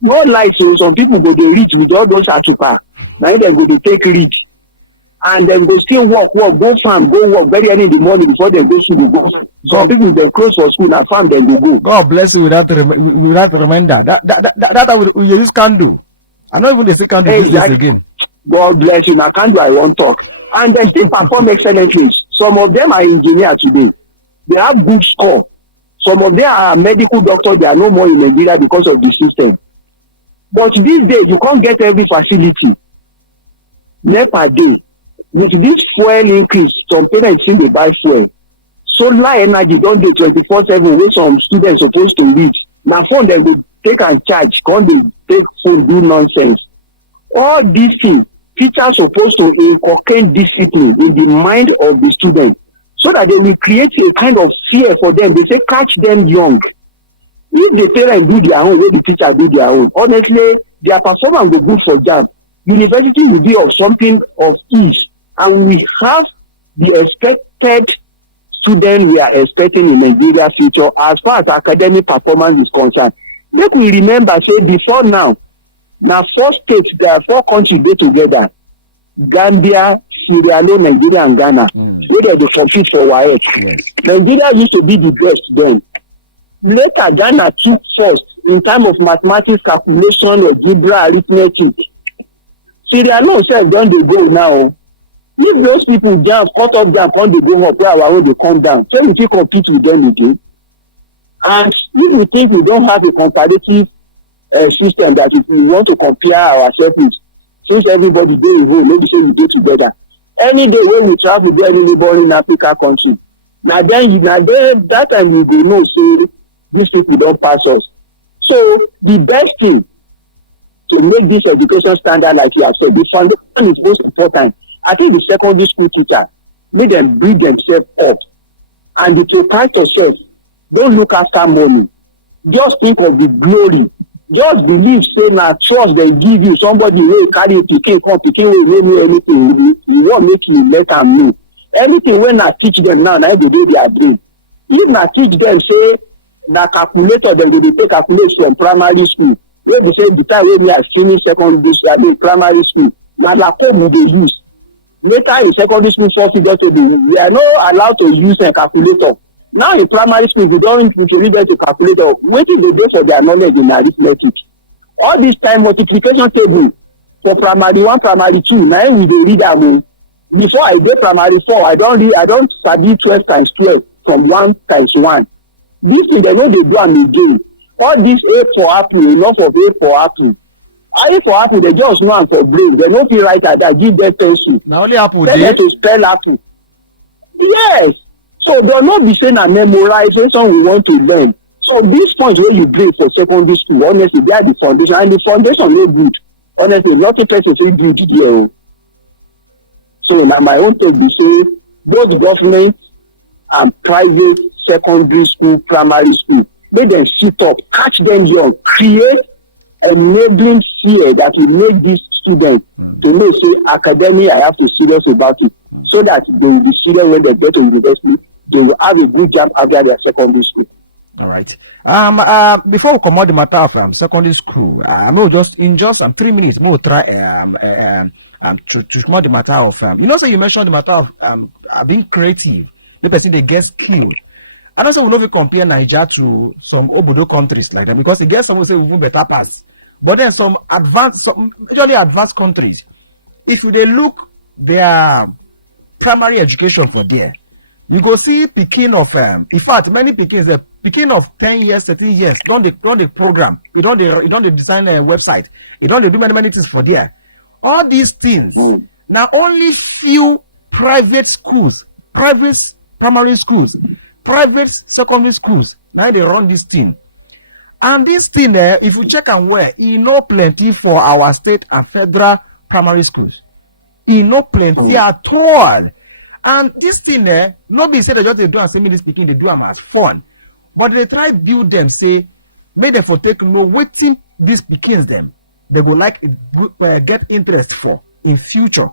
no lie, so some people go dey reach with all those atupa. Now dem go dey take read, and dem go still work, go farm, go work very early in the morning before dem go school. Go farm. Some people dem close for school, na farm dem go. God bless you with that reminder. That we use can do. I know even they say can do these days again. God bless you. Now, can't do I won't talk. And they still perform excellently. Some of them are engineers today. They have good score. Some of them are medical doctors. They are no more in Nigeria because of the system. But these days, you can't get every facility. NEPA day. With this fuel increase, some parents think they buy fuel. Solar energy don't do 24/7 where some students supposed to read. Now, phone they go take and charge. Can't they take phone do nonsense? All these things, teachers supposed to inculcate discipline in the mind of the student so that they will create a kind of fear for them. They say catch them young. If the parents do their own, where the teacher do their own, honestly, their performance will be good for JAM. University will be of something of ease, and we have the expected student we are expecting in Nigeria future as far as academic performance is concerned. Make we remember, say before now, 4 states, there are 4 countries dey together: Gambia, Sierra Leone, Nigeria, and Ghana. Where they compete for WAEC. Yes. Nigeria used to be the best then. Later, Ghana took first in terms of mathematics, calculation, algebra, arithmetic. Sierra Leone self don dey go now. If those people jam, cut off them, come they go up where our own they come down. So we fit compete with them again. And if we think we don't have a comparative system that if we want to compare ourselves with, since everybody dey in home, maybe say we dey together. Any day when we travel to any neighboring Africa country, now then that time we go know say these people don't pass us. So the best thing to make this education standard, like you have said, the foundation is most important. I think the secondary school teacher make them bring themselves up, and the proprietor self don't look after money. Just think of the glory. Just believe, say na trust they give you. Somebody will carry pikin will know anything. You won't make you let them know. Anything when I teach them now they do their brain. If I teach them, say na calculator, then they take calculate from primary school. wey be say the time wey me I finish primary school na lacombe we dey use. Later in secondary school 4 figure table we are not allowed to use a calculator. Now in primary school if you don introduce them to calculator, wetin dey dey for their knowledge in arithmetic. All this time multiplication table for primary 1 primary 2 na we dey read am o. Before I dey primary 4 I don sabi 12 times 12 from 1 times 1. This thing dem no dey do am again. All this A for apple, enough of A for apple. A for apple, they just know am for brain. They no fit write at that. Give them pencil. Na only apple dey. Tell them to spell apple. Yes. So they no be saying na memorization we want to learn. So these points wey you bring for secondary school, honestly, they are the foundation, and the foundation no good. Honestly, nothing person fit build there o. So na my own take be say both government and private secondary school, primary school, make them sit up, catch them young, create enabling fear that will make these students to know say academy I have to serious about it, so that they will be serious when they get to university. They will have a good job after their secondary school. All right. Before we come out the matter of secondary school, I will just in just 3 minutes, we'll try to come out the matter of so you mentioned the matter of being creative. The person they get skilled. I don't say we know we compare 9Ja to some obodo countries like that, because they get some who say we even better pass. But then some majorly advanced countries, if they look their primary education for there, you go see picking of in fact many pickings, the picking of 10 years, 13 years, don't the program, you don't design a website, you don't do many things for there. All these things now only few private schools, private primary schools, private secondary schools, now they run this thing. And this thing if you check and where, plenty for our state and federal primary schools. Plenty at all. And this thing nobody say they just they do and say me this speaking, they do them as fun. But they try build them, say, make them for take no waiting these begins them. They go like get interest for in future.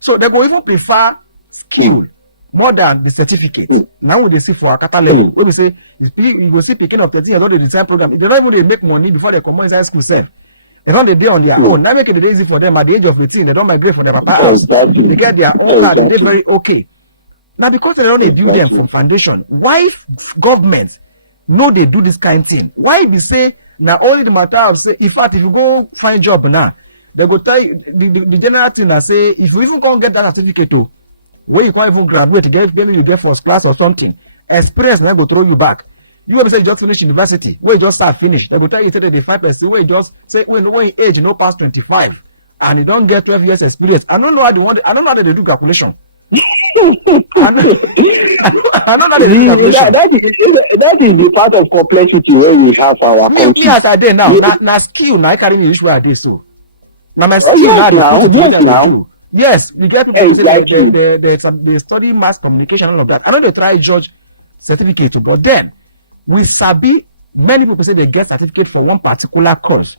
So they go even prefer skill more than the certificate. Now we they see for a kata level, where we say you go see picking of 13 years on the design program. They don't even make money before they come inside school self. They don't day on their own. Now make it easy for them at the age of 18. They don't migrate from their papa house. They get their own car. They're very okay. Now because they don't do them from foundation, why government no they do this kind of thing? Why they say now only the matter of say, in fact, if you go find job now, they go tell you the general thing and say if you even can't get that certificate to where you can't even graduate to get you get first class or something, experience now go throw you back. You will say you just finish university, where you just start finish. They go tell you say the 5% where you just say when age no past 25 and you don't get 12 years experience. I don't know how they do calculation. I don't know they do calculation. That is the part of complexity where we have our country. Me as I dey now, na skill now I carry me reach where I dey so. Now my skill now they do. Yes, we get people exactly. Say they study mass communication and all of that. I know they try judge certificate, but then we sabi many people say they get certificate for one particular course,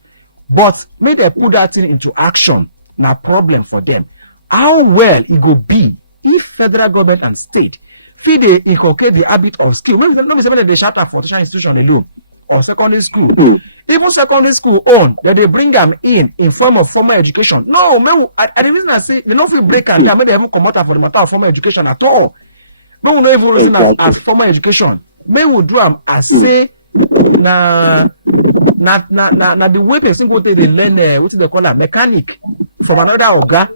but may they put that thing into action. Now problem for them. How well it go be if federal government and state fit they inculcate the habit of skill? Maybe not say they shatter for teaching institution alone or secondary school. Even secondary school own that they bring them in form of formal education. No, the reason I say they don't feel break and down, may they even come out for the matter of formal education at all. But we know even reason as formal education. May we do them as say na the way person go they learn what they call a mechanic from another oga.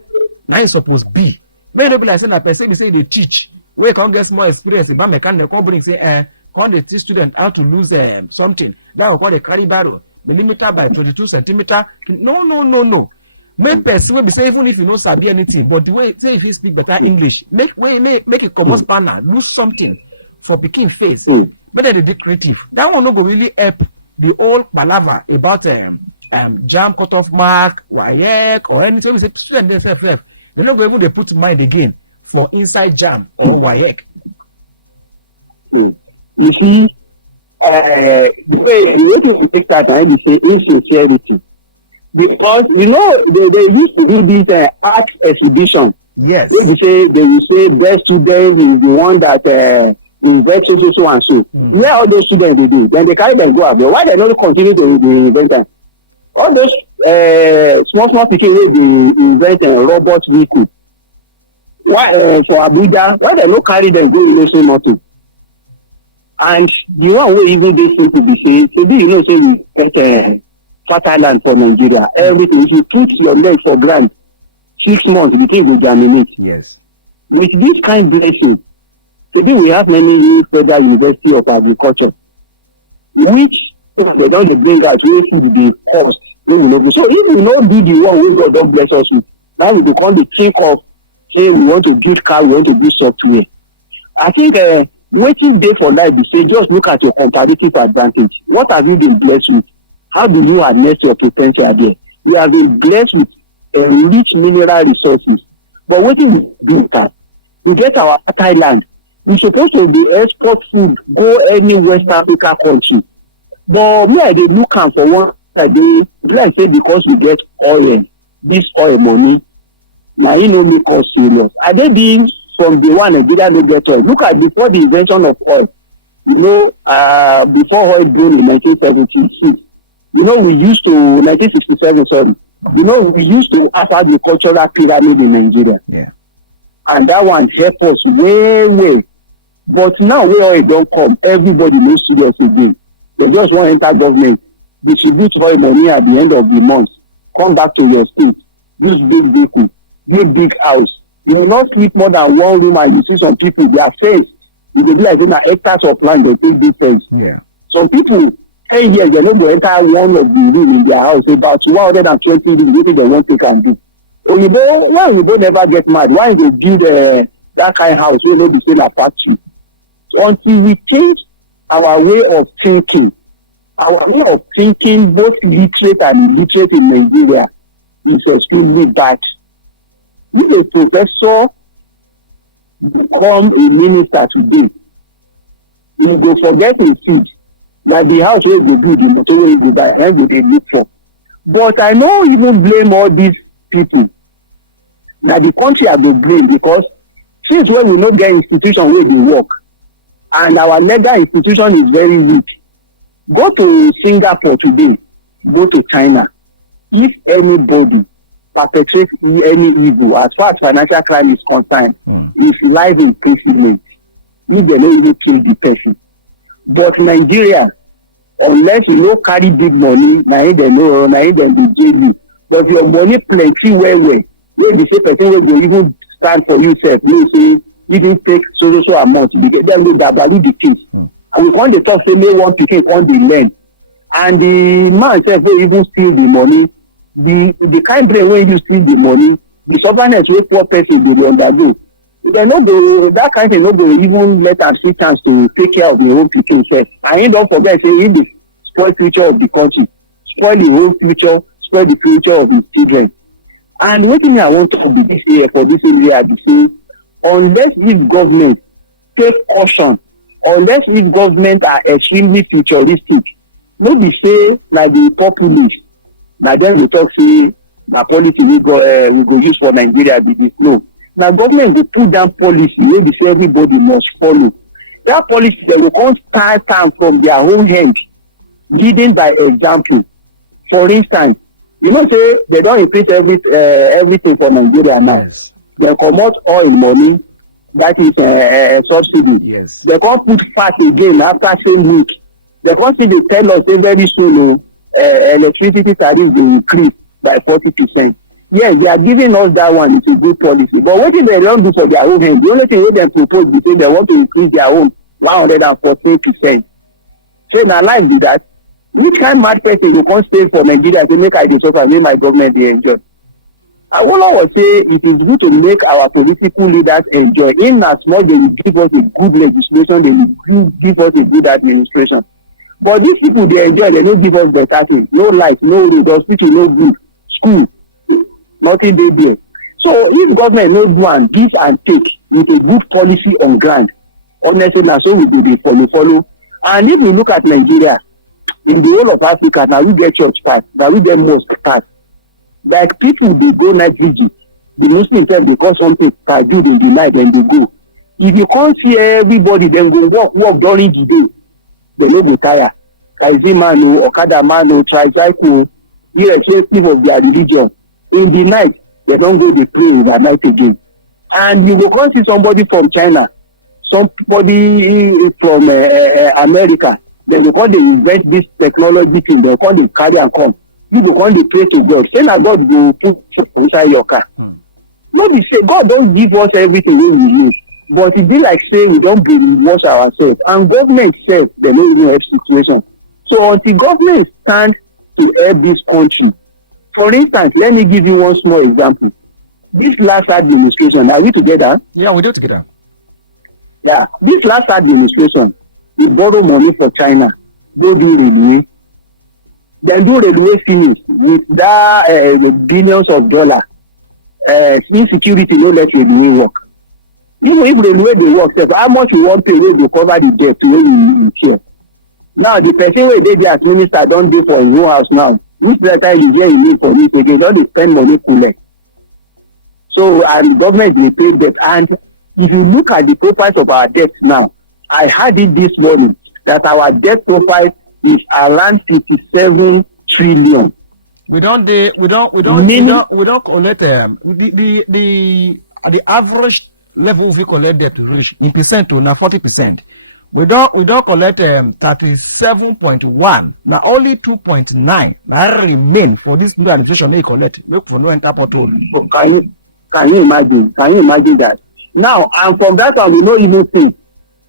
Now it's supposed to be. May not be like saying that person be say they teach. Where you can't get more experience about mechanic, come bring say can't they teach student how to lose something that will call the carry barrel millimeter by 22 centimeter. No. May person will be say even if you know sabi anything, but the way say if you speak better English, make it come spanner, lose something for picking face. But then they be creative. That one no go really help the whole palaver about jam cutoff mark, WAEC or anything. We say student themselves, they not go even they put mind again for inside jam or WAEC. You see, the way to take that time is say insincerity, because they used to do this art exhibition. Yes. Where they will say best student is the one that invent so and so. Where all those students they do, then they carry them go abroad. Why they don't continue to invent them? all those small pikin wey dey invent robot vehicle, why for Abuja, why dem no carry dem go Ilese motor? And the one wey even dey simple be say, shebi you know say we get fertile land for Nigeria. Everything, if you put your leg for ground 6 months, the thing go germinate. Yes. With this kind blessing, shebi we have many federal university of agriculture, which they don dey bring out wey food dey cost wey we no do. So if we no do the one wey God don bless us with, now we go come dey think of say we want to build car, we want to build software. I think wetin dey for life be say just look at your comparative advantage. What have you been blessed with? How do you harness your potential there? We have been blessed with rich mineral resources, but wetin we do with am? We get our fertile land. We supposed to dey export food go any West Africa country, but me I dey look am for one side. Dey like say because we get oil, this oil money, na e no make us serious. I dey being from the one Nigeria no get oil. Look at before the invention of oil, you know, before oil boom in 1976, you know, we used to 1967. Sorry, you know, we used to have agricultural pyramid in Nigeria. Yeah. And that one help us way. But now wey oil don come, everybody no serious again. They just wan enter government, distribute oil money at the end of the month, come back to your state, use big vehicle, build big house. You will not sleep more than one room, and you see some people, their fence, you go be like say na hectares of land they take this fence. Yeah. Some people 10 years they no go enter one of the room in their house, about 120 rooms, wetin they wan take and do. Oyibo never get mad. Why you go build that kind house wey no be say na factory? So until we change our way of thinking, both literate and illiterate in Nigeria is extremely bad. If a professor become a minister today, he go forget his seat. Na the house wey go build, the motor wey he go buy, and go dey look for. But I no even blame all these people. Na the country I go blame, because since when we no get institution wey dey work, and our legal institution is very weak. Go to Singapore today, go to China. If anybody perpetrates any evil as far as financial crime is concerned, is life imprisonment. If they don't even kill the person. But Nigeria, unless you no carry big money, na dem dey jail you. But your money plenty well, wey the same person wey go even stand for you sef, you say even take so amount, dem go dabaru the case. And we come dey talk say make one pikin come dey learn, and the man sef wey even steal the money, the kind brain wey you steal the money, the stubbornness wey poor person dey undergo, dem no go, that kind thing no go even let am see chance to take care of im own pikin sef. And him don forget say he dey spoil future of the country, spoil im own future, spoil the future of his children. And wetin I wan talk be this here for this area be say, unless if government take caution, unless if government are extremely futuristic, no be say na the populace na dem go talk say na policy we go use for Nigeria be this. No, na government go put down policy wey be say everybody must follow. That policy dem go come start am from their own hand, leading by example. For instance, you know say they don increase everything for Nigeria now. Yes. They comot oil money, that is subsidy. Yes. They come put fat again after same week. They come still dey tell us say very soon electricity tariff will increase by 40%. Yes, they are giving us that one. It's a good policy. But wetin they don do for their own hand? The only thing wey dem propose be say they want to increase their own 114%. Say na life be that. Which kind mad person go come stay for Nigeria say make I dey suffer, make my government dey enjoy? Awolowo say it is good to make our political leaders enjoy, in as much they will give us a good legislation, they will give us a good administration. But these people dey enjoy, they no give us better things. No light, no road, hospital no good, school, nothing dey there. So if government no do am give and take with a good policy on ground, honestly na so we go dey follow. And if we look at Nigeria, in the whole of Africa, now we get church pass, now we get mosque pass. Like people dey go night vigil, the Muslims sef dey call something tajud in the night and they go. If you can't see everybody, then go walk during the day, they no go tire. Taxi man o, Okada man o, tricycle, irrespective of their religion. In the night, they don't go dey pray overnight again. And you go come see somebody from China, somebody from America, they go come dey invent this technology thing, they go come dey carry am come. You go come dey pray to God. Say na God go put inside your car. No be say God don give us everything wey we need, but e be like say we don brainwash ourselves, and government sef dem no even help situation. So until government stand to help this country, for instance, let me give you one small example. This last administration, are we together? Yeah, we do together. Yeah, this last administration, they borrow money for China, go do railway. Then do railway finish with that billions of dollars. Insecurity no let railway work. Even if railway dey work, how much you wan pay wey go cover the debt wey we share? Now the person wey dey there as minister don dey for him own house now. Which time you hear him need for this again? Don dey spend money collect. So and government dey pay debt. And if you look at the profiles of our debt now, I had it this morning that our debt profile is around 57 trillion. We don't collect the average level we collect debt to reach in percent to now 40%. We don't collect 37.1. Now only 2.9 now remain for this new administration may collect. Make for no enter portal. Can you imagine? Can you imagine that? Now and from that one we no even think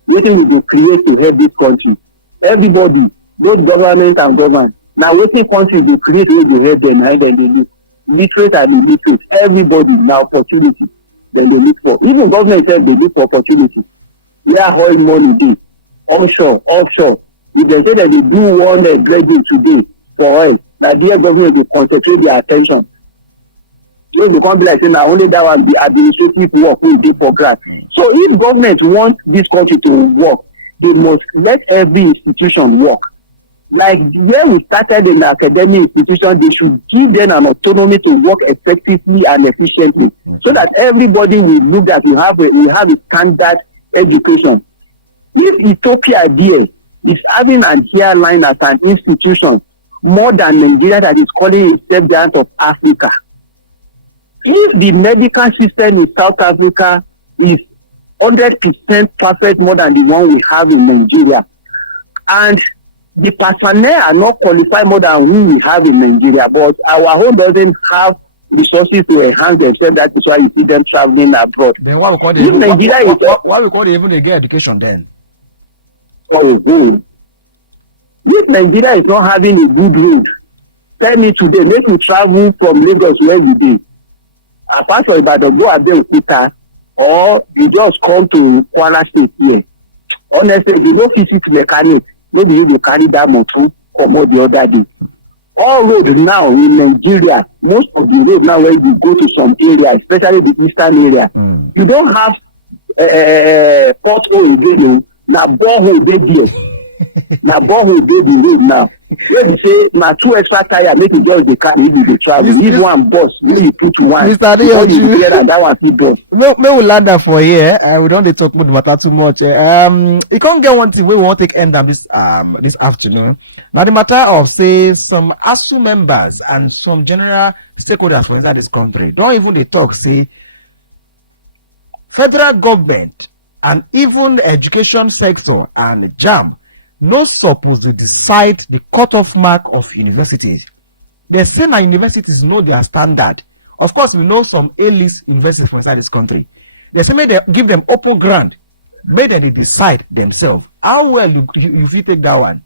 wetin we go create to help this country. Everybody, both government and government. Now wetin country go create wey go help them, and then they look. Literate and illiterate, everybody now opportunity then they look for. Even government sef dey look for opportunity. Where oil money dey, onshore, offshore. If they say that they do one dredging today for oil, na there government go concentrate their attention. So go come be like say na only that one be administrative work wey dey for ground. So if government want this country to work, they must let every institution work. Like where we started in academic institution, they should give them an autonomy to work effectively and efficiently, so that everybody will look that we have a standard education. If Ethiopia there is having an airline as an institution more than Nigeria that is calling itself giant of Africa, if the medical system in South Africa is 100% perfect more than the one we have in Nigeria, and the personnel are not qualified more than who we have in Nigeria, but our own doesn't have resources to enhance themselves. That is why you see them traveling abroad. Then why we call them? Why we call them even they get education then? Oh, if Nigeria is not having a good road, tell me today, make we travel from Lagos where we dey. Apart from Ibadan, go Abeokuta, or you just come to Kwara State here. Honestly, you no visit mechanic. Maybe you go carry that motor come out the other day. All roads now in Nigeria, most of the roads now when you go to some area, especially the eastern area, you don't have pothole again. Na borehole dey there. Na borehole dey the road now. Where they say na 2 extra tire make you just dey carry if you dey travel. If one bus, make you put one. Mr. Adeyanju, that one fit bus. May we land that for here. We don't dey talk about the matter too much. You can't get one thing we want to take end on this afternoon. Now the matter of say some ASU members and some general stakeholders for inside this country don't even they talk say federal government and even the education sector and JAM no supposed to decide the cutoff mark of universities. They say that universities know their standard. Of course, we know some A-list universities from inside this country. They say may they give them open ground, may they decide themselves. How well you take that one?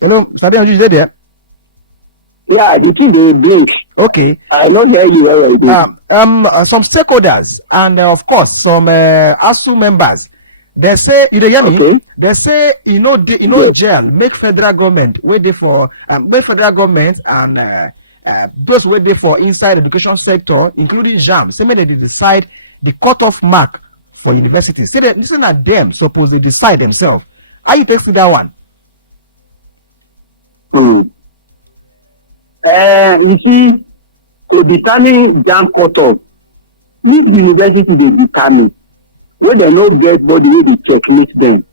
Hello, Sadia, are you there? Yeah, the thing they blink. Okay. I don't hear you already. Some stakeholders and of course some ASU members. They say you hear me? Okay. They say yes. Jail make federal government wait there for make federal government and those wait there for inside education sector, including JAM. Say may they decide the cutoff mark for universities. Say that listen at them suppose they decide themselves. How you take that one? You see, to determine JAM cutoff, if university they determine when they no get body wey dey checkmate them,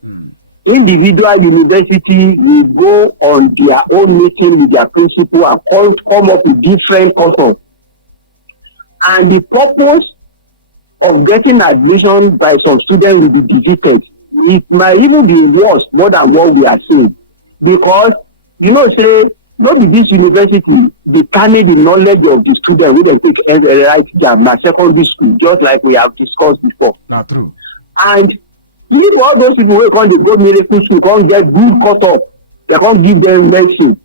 individual university will go on their own meeting with their principal and come up with different cutoff. And the purpose of getting admission by some students will be defeated. It might even be worse more than what we are seeing. Because, say, not be this university determine the knowledge of the student wey dem take right exam na secondary school, just like we have discussed before. Not true. And if all those people wey come dey go miracle school come get good cut off, they come give them medicine.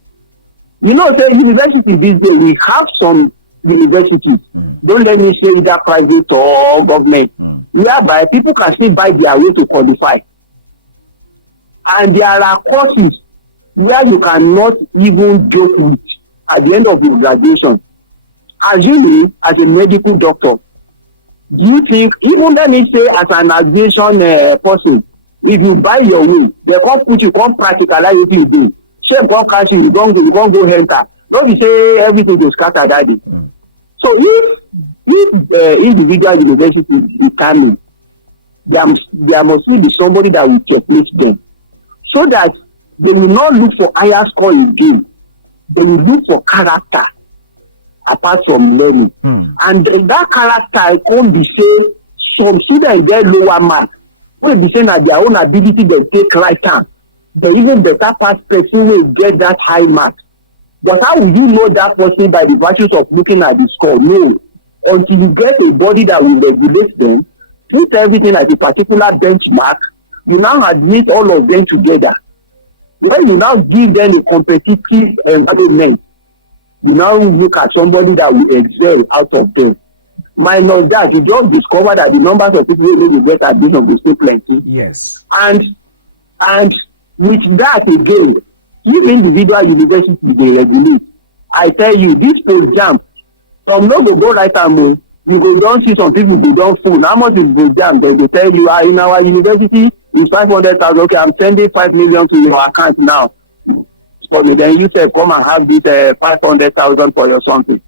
Say university these days, we have some universities, don't let me say either private or government, whereby people can still buy their way to qualify. And there are courses where you cannot even joke with at the end of your graduation. Assuming as a medical doctor, do you think, even let me say as an aviation person, if you buy your way, they come put you, come practicalize what you do. Shame come catch you, you can't go enter. Don't be say everything will scatter that day. So if individual universities determine, there must be somebody that will checkmate them, so that they will not look for higher score again. They will look for character apart from learning. And that character can't be say some students get lower marks. Will be saying that their own ability they take right time. They even better pass person will get that high mark. But how will you know that person by the virtues of looking at the score? No. Until you get a body that will regulate them, put everything at a particular benchmark, you now admit all of them together. When you now give them a competitive environment, you now look at somebody that will excel out of them. Minus that, you just discover that the numbers of people who will get admission will still plenty. Yes. And with that again, if individual universities dey regulate, I tell you, this post jam, some no go right am. You go don see some people go don phone. How much is post jam? They go tell you, in our university is 500,000. Okay, I'm sending 5 million to your account now. For me, then you say come and have this 500,000 for your something.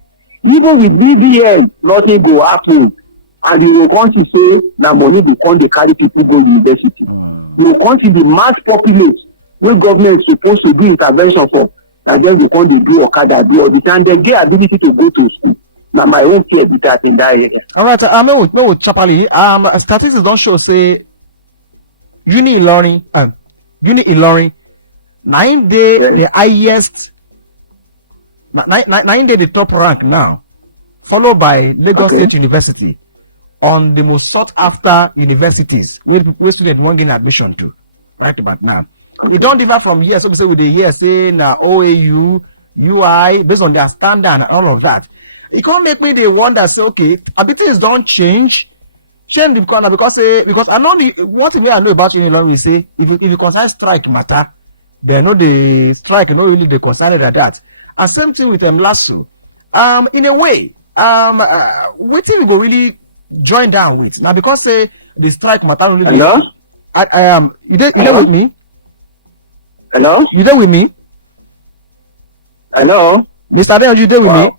Even with BVN, nothing go happen, and you will come to say na money go come dey carry people go university. You will come to the mass populate wey government is supposed to do intervention for, and then you come dey do okada, do all this, and they get ability to go to school. Now my own fear be that in that area. All right, with Chapali, statistics don't show say uni Ilorin, 9 day the highest, 9 day the top rank now, followed by Lagos State University on the most sought after universities where students want gain admission to. Right about now. It don't differ from here. So we say with the year saying OAU, UI, based on their standard and all of that. It can't make me they wonder, say, okay, things don't change the corner because I know one thing I know about Unilorin is say if you concern strike matter, they know the strike, not really the concern at that. And same thing with Lasso. In a way, what we go really join down with now because say the strike matter only. Hello? You there with me? Hello? You there with me? Hello? Mr. Adeyan, you there with me?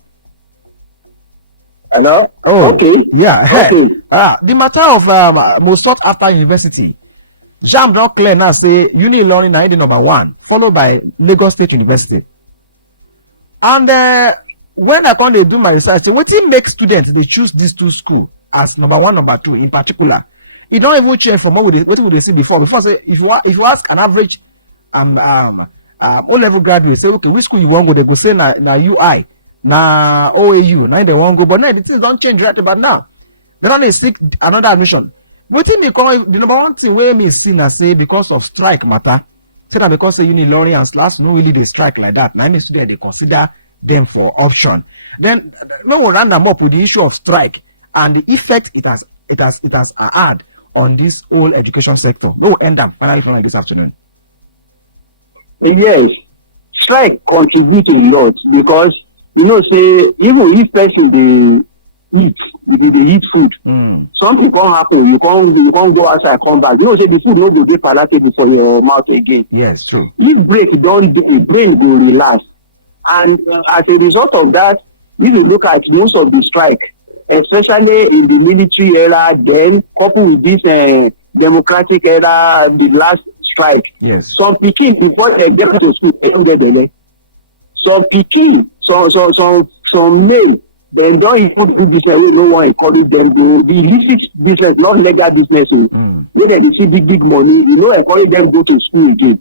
Hello? Oh, okay. Yeah. Okay. The matter of most sought after university. JAMB don't clear now say Uni Ilorin na the number 1, followed by Lagos State University. And when I come to do my research, what make students they choose these two schools as number 1, number 2 in particular? It don't even change from what would they see before. Before say if you ask an average O-level graduate, say okay, which school you want go, they go say na UI, na OAU, now they want go, but now the things don't change right about now. They don't seek another admission. What me call the number 1 thing where me see na say because of strike matter. Say that because say Uni Ilorin and SLAS no really they strike like that. Now I mean students they consider them for option. Then when we run them up with the issue of strike and the effect it has had on this whole education sector. We will end up finally this afternoon. Yes, strike contribute a lot because say even if person they eat food, something can't happen. You can't go outside, come back. Say the food no go dey palatable for your mouth again. Yes, true. If break don't dey, brain go relax, and as a result of that, if you look at most of the strike, especially in the military era, then coupled with this democratic era, the last strike. Yes. Some pikin before they get to school, they don't get belle. Some pikin, some male, they don't even do business wey no wan encourage them go. The illicit business, not legal business. When they see big money, you know, encourage them go to school again.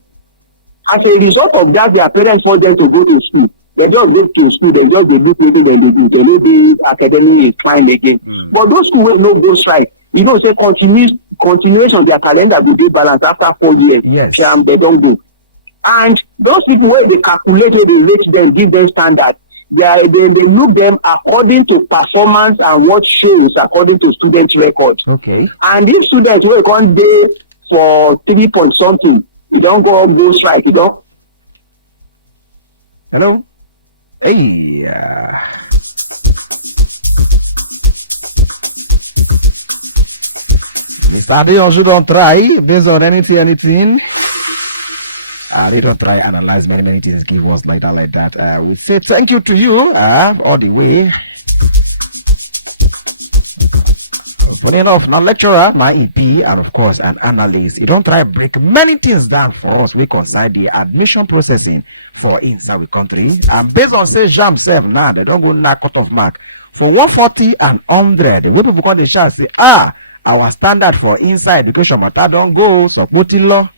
As a result of that, their parents want them to go to school. They just go to school, they just they look wetin dem dey do. They no dey academic inclined again. But those schools wey no go strike, you know, say continuation their calendar go dey balance after 4 years. Yes. They don't go. And those people wey dey calculate, wey dey rate them, give them standard, they look them according to performance and what shows according to student record. Okay. And if students wey come dey for 3 point something, you don't go strike, you don't. Hello. Hey. Mr. Dion, you don't try based on anything. They don't try analyze many things, give us like that. We say thank you to you all the way. Funny enough, now lecturer, now EP, and of course an analyst. You don't try break many things down for us. We consider the admission processing for inside the country. And based on say jam 7 now, they don't go knock cut off mark. For 140 and 100, we people come the chat say, our standard for inside education matter don't go, so put it law.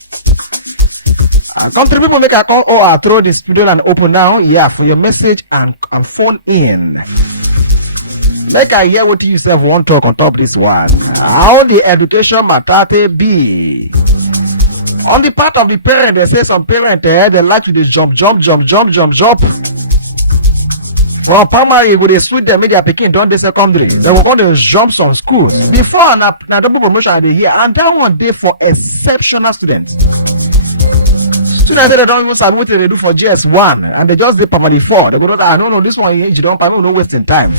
Country people make a call or throw the studio and open now. Yeah, for your message and phone in. Like I hear what you yourself want to talk on top this one. How the education matter be? On the part of the parent, they say some parent they like to jump. From primary, when they switch them, media picking down the secondary. They will go to jump some schools. Before na double promotion they here, and that one day for exceptional students. Students say they don't even sabi what they do for GS1, and they just did primary 4. They go, no, this one you don't pay, no wasting time.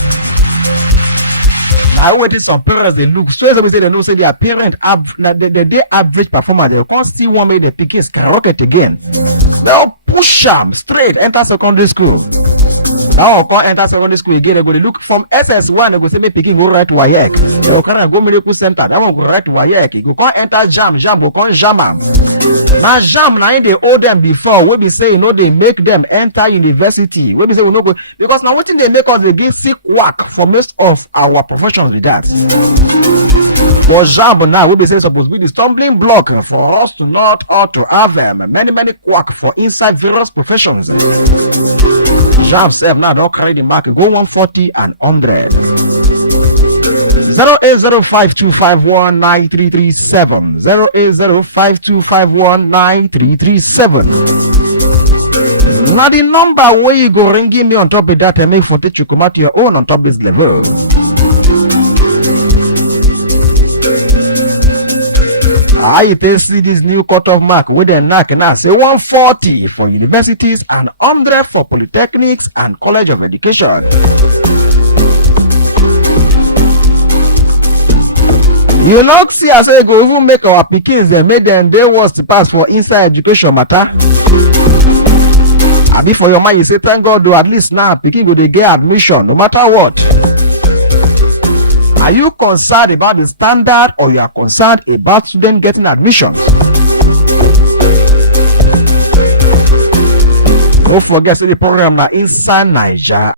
Now waiting some parents they look straight away say they know say their parent the average performance they can't see one make the picking skyrocket again. They'll push them straight enter secondary school. Now can't enter secondary school again. They go they look from SS1 they go say me picking go right WAEC. They go kind of go medical center. That one go right WAEC. You go can't enter jam go can't jam. Now jam now they owe them before. We be say you know they make them enter university. We be say we no go because now what thing they make us they get sick work for most of our professions with that. But jam now we be say supposed to be the stumbling block for us to not or to have many quack for inside various professions. Jam 7 now don't carry the mark. Go 140 and 100. 08052519337 08052519337. Now the number where you go ringing me on top of that and make for teach you come out your own on top this level. I see this new cutoff mark with a knock now say 140 for universities and 100 for polytechnics and college of education. You know, see, I say go even make our pickings and make them they was to pass for inside education matter. I be for your mind, you say thank God, though at least now picking go they get admission no matter what. Are you concerned about the standard or you are concerned about student getting admission? Don't forget the program now inside 9Ja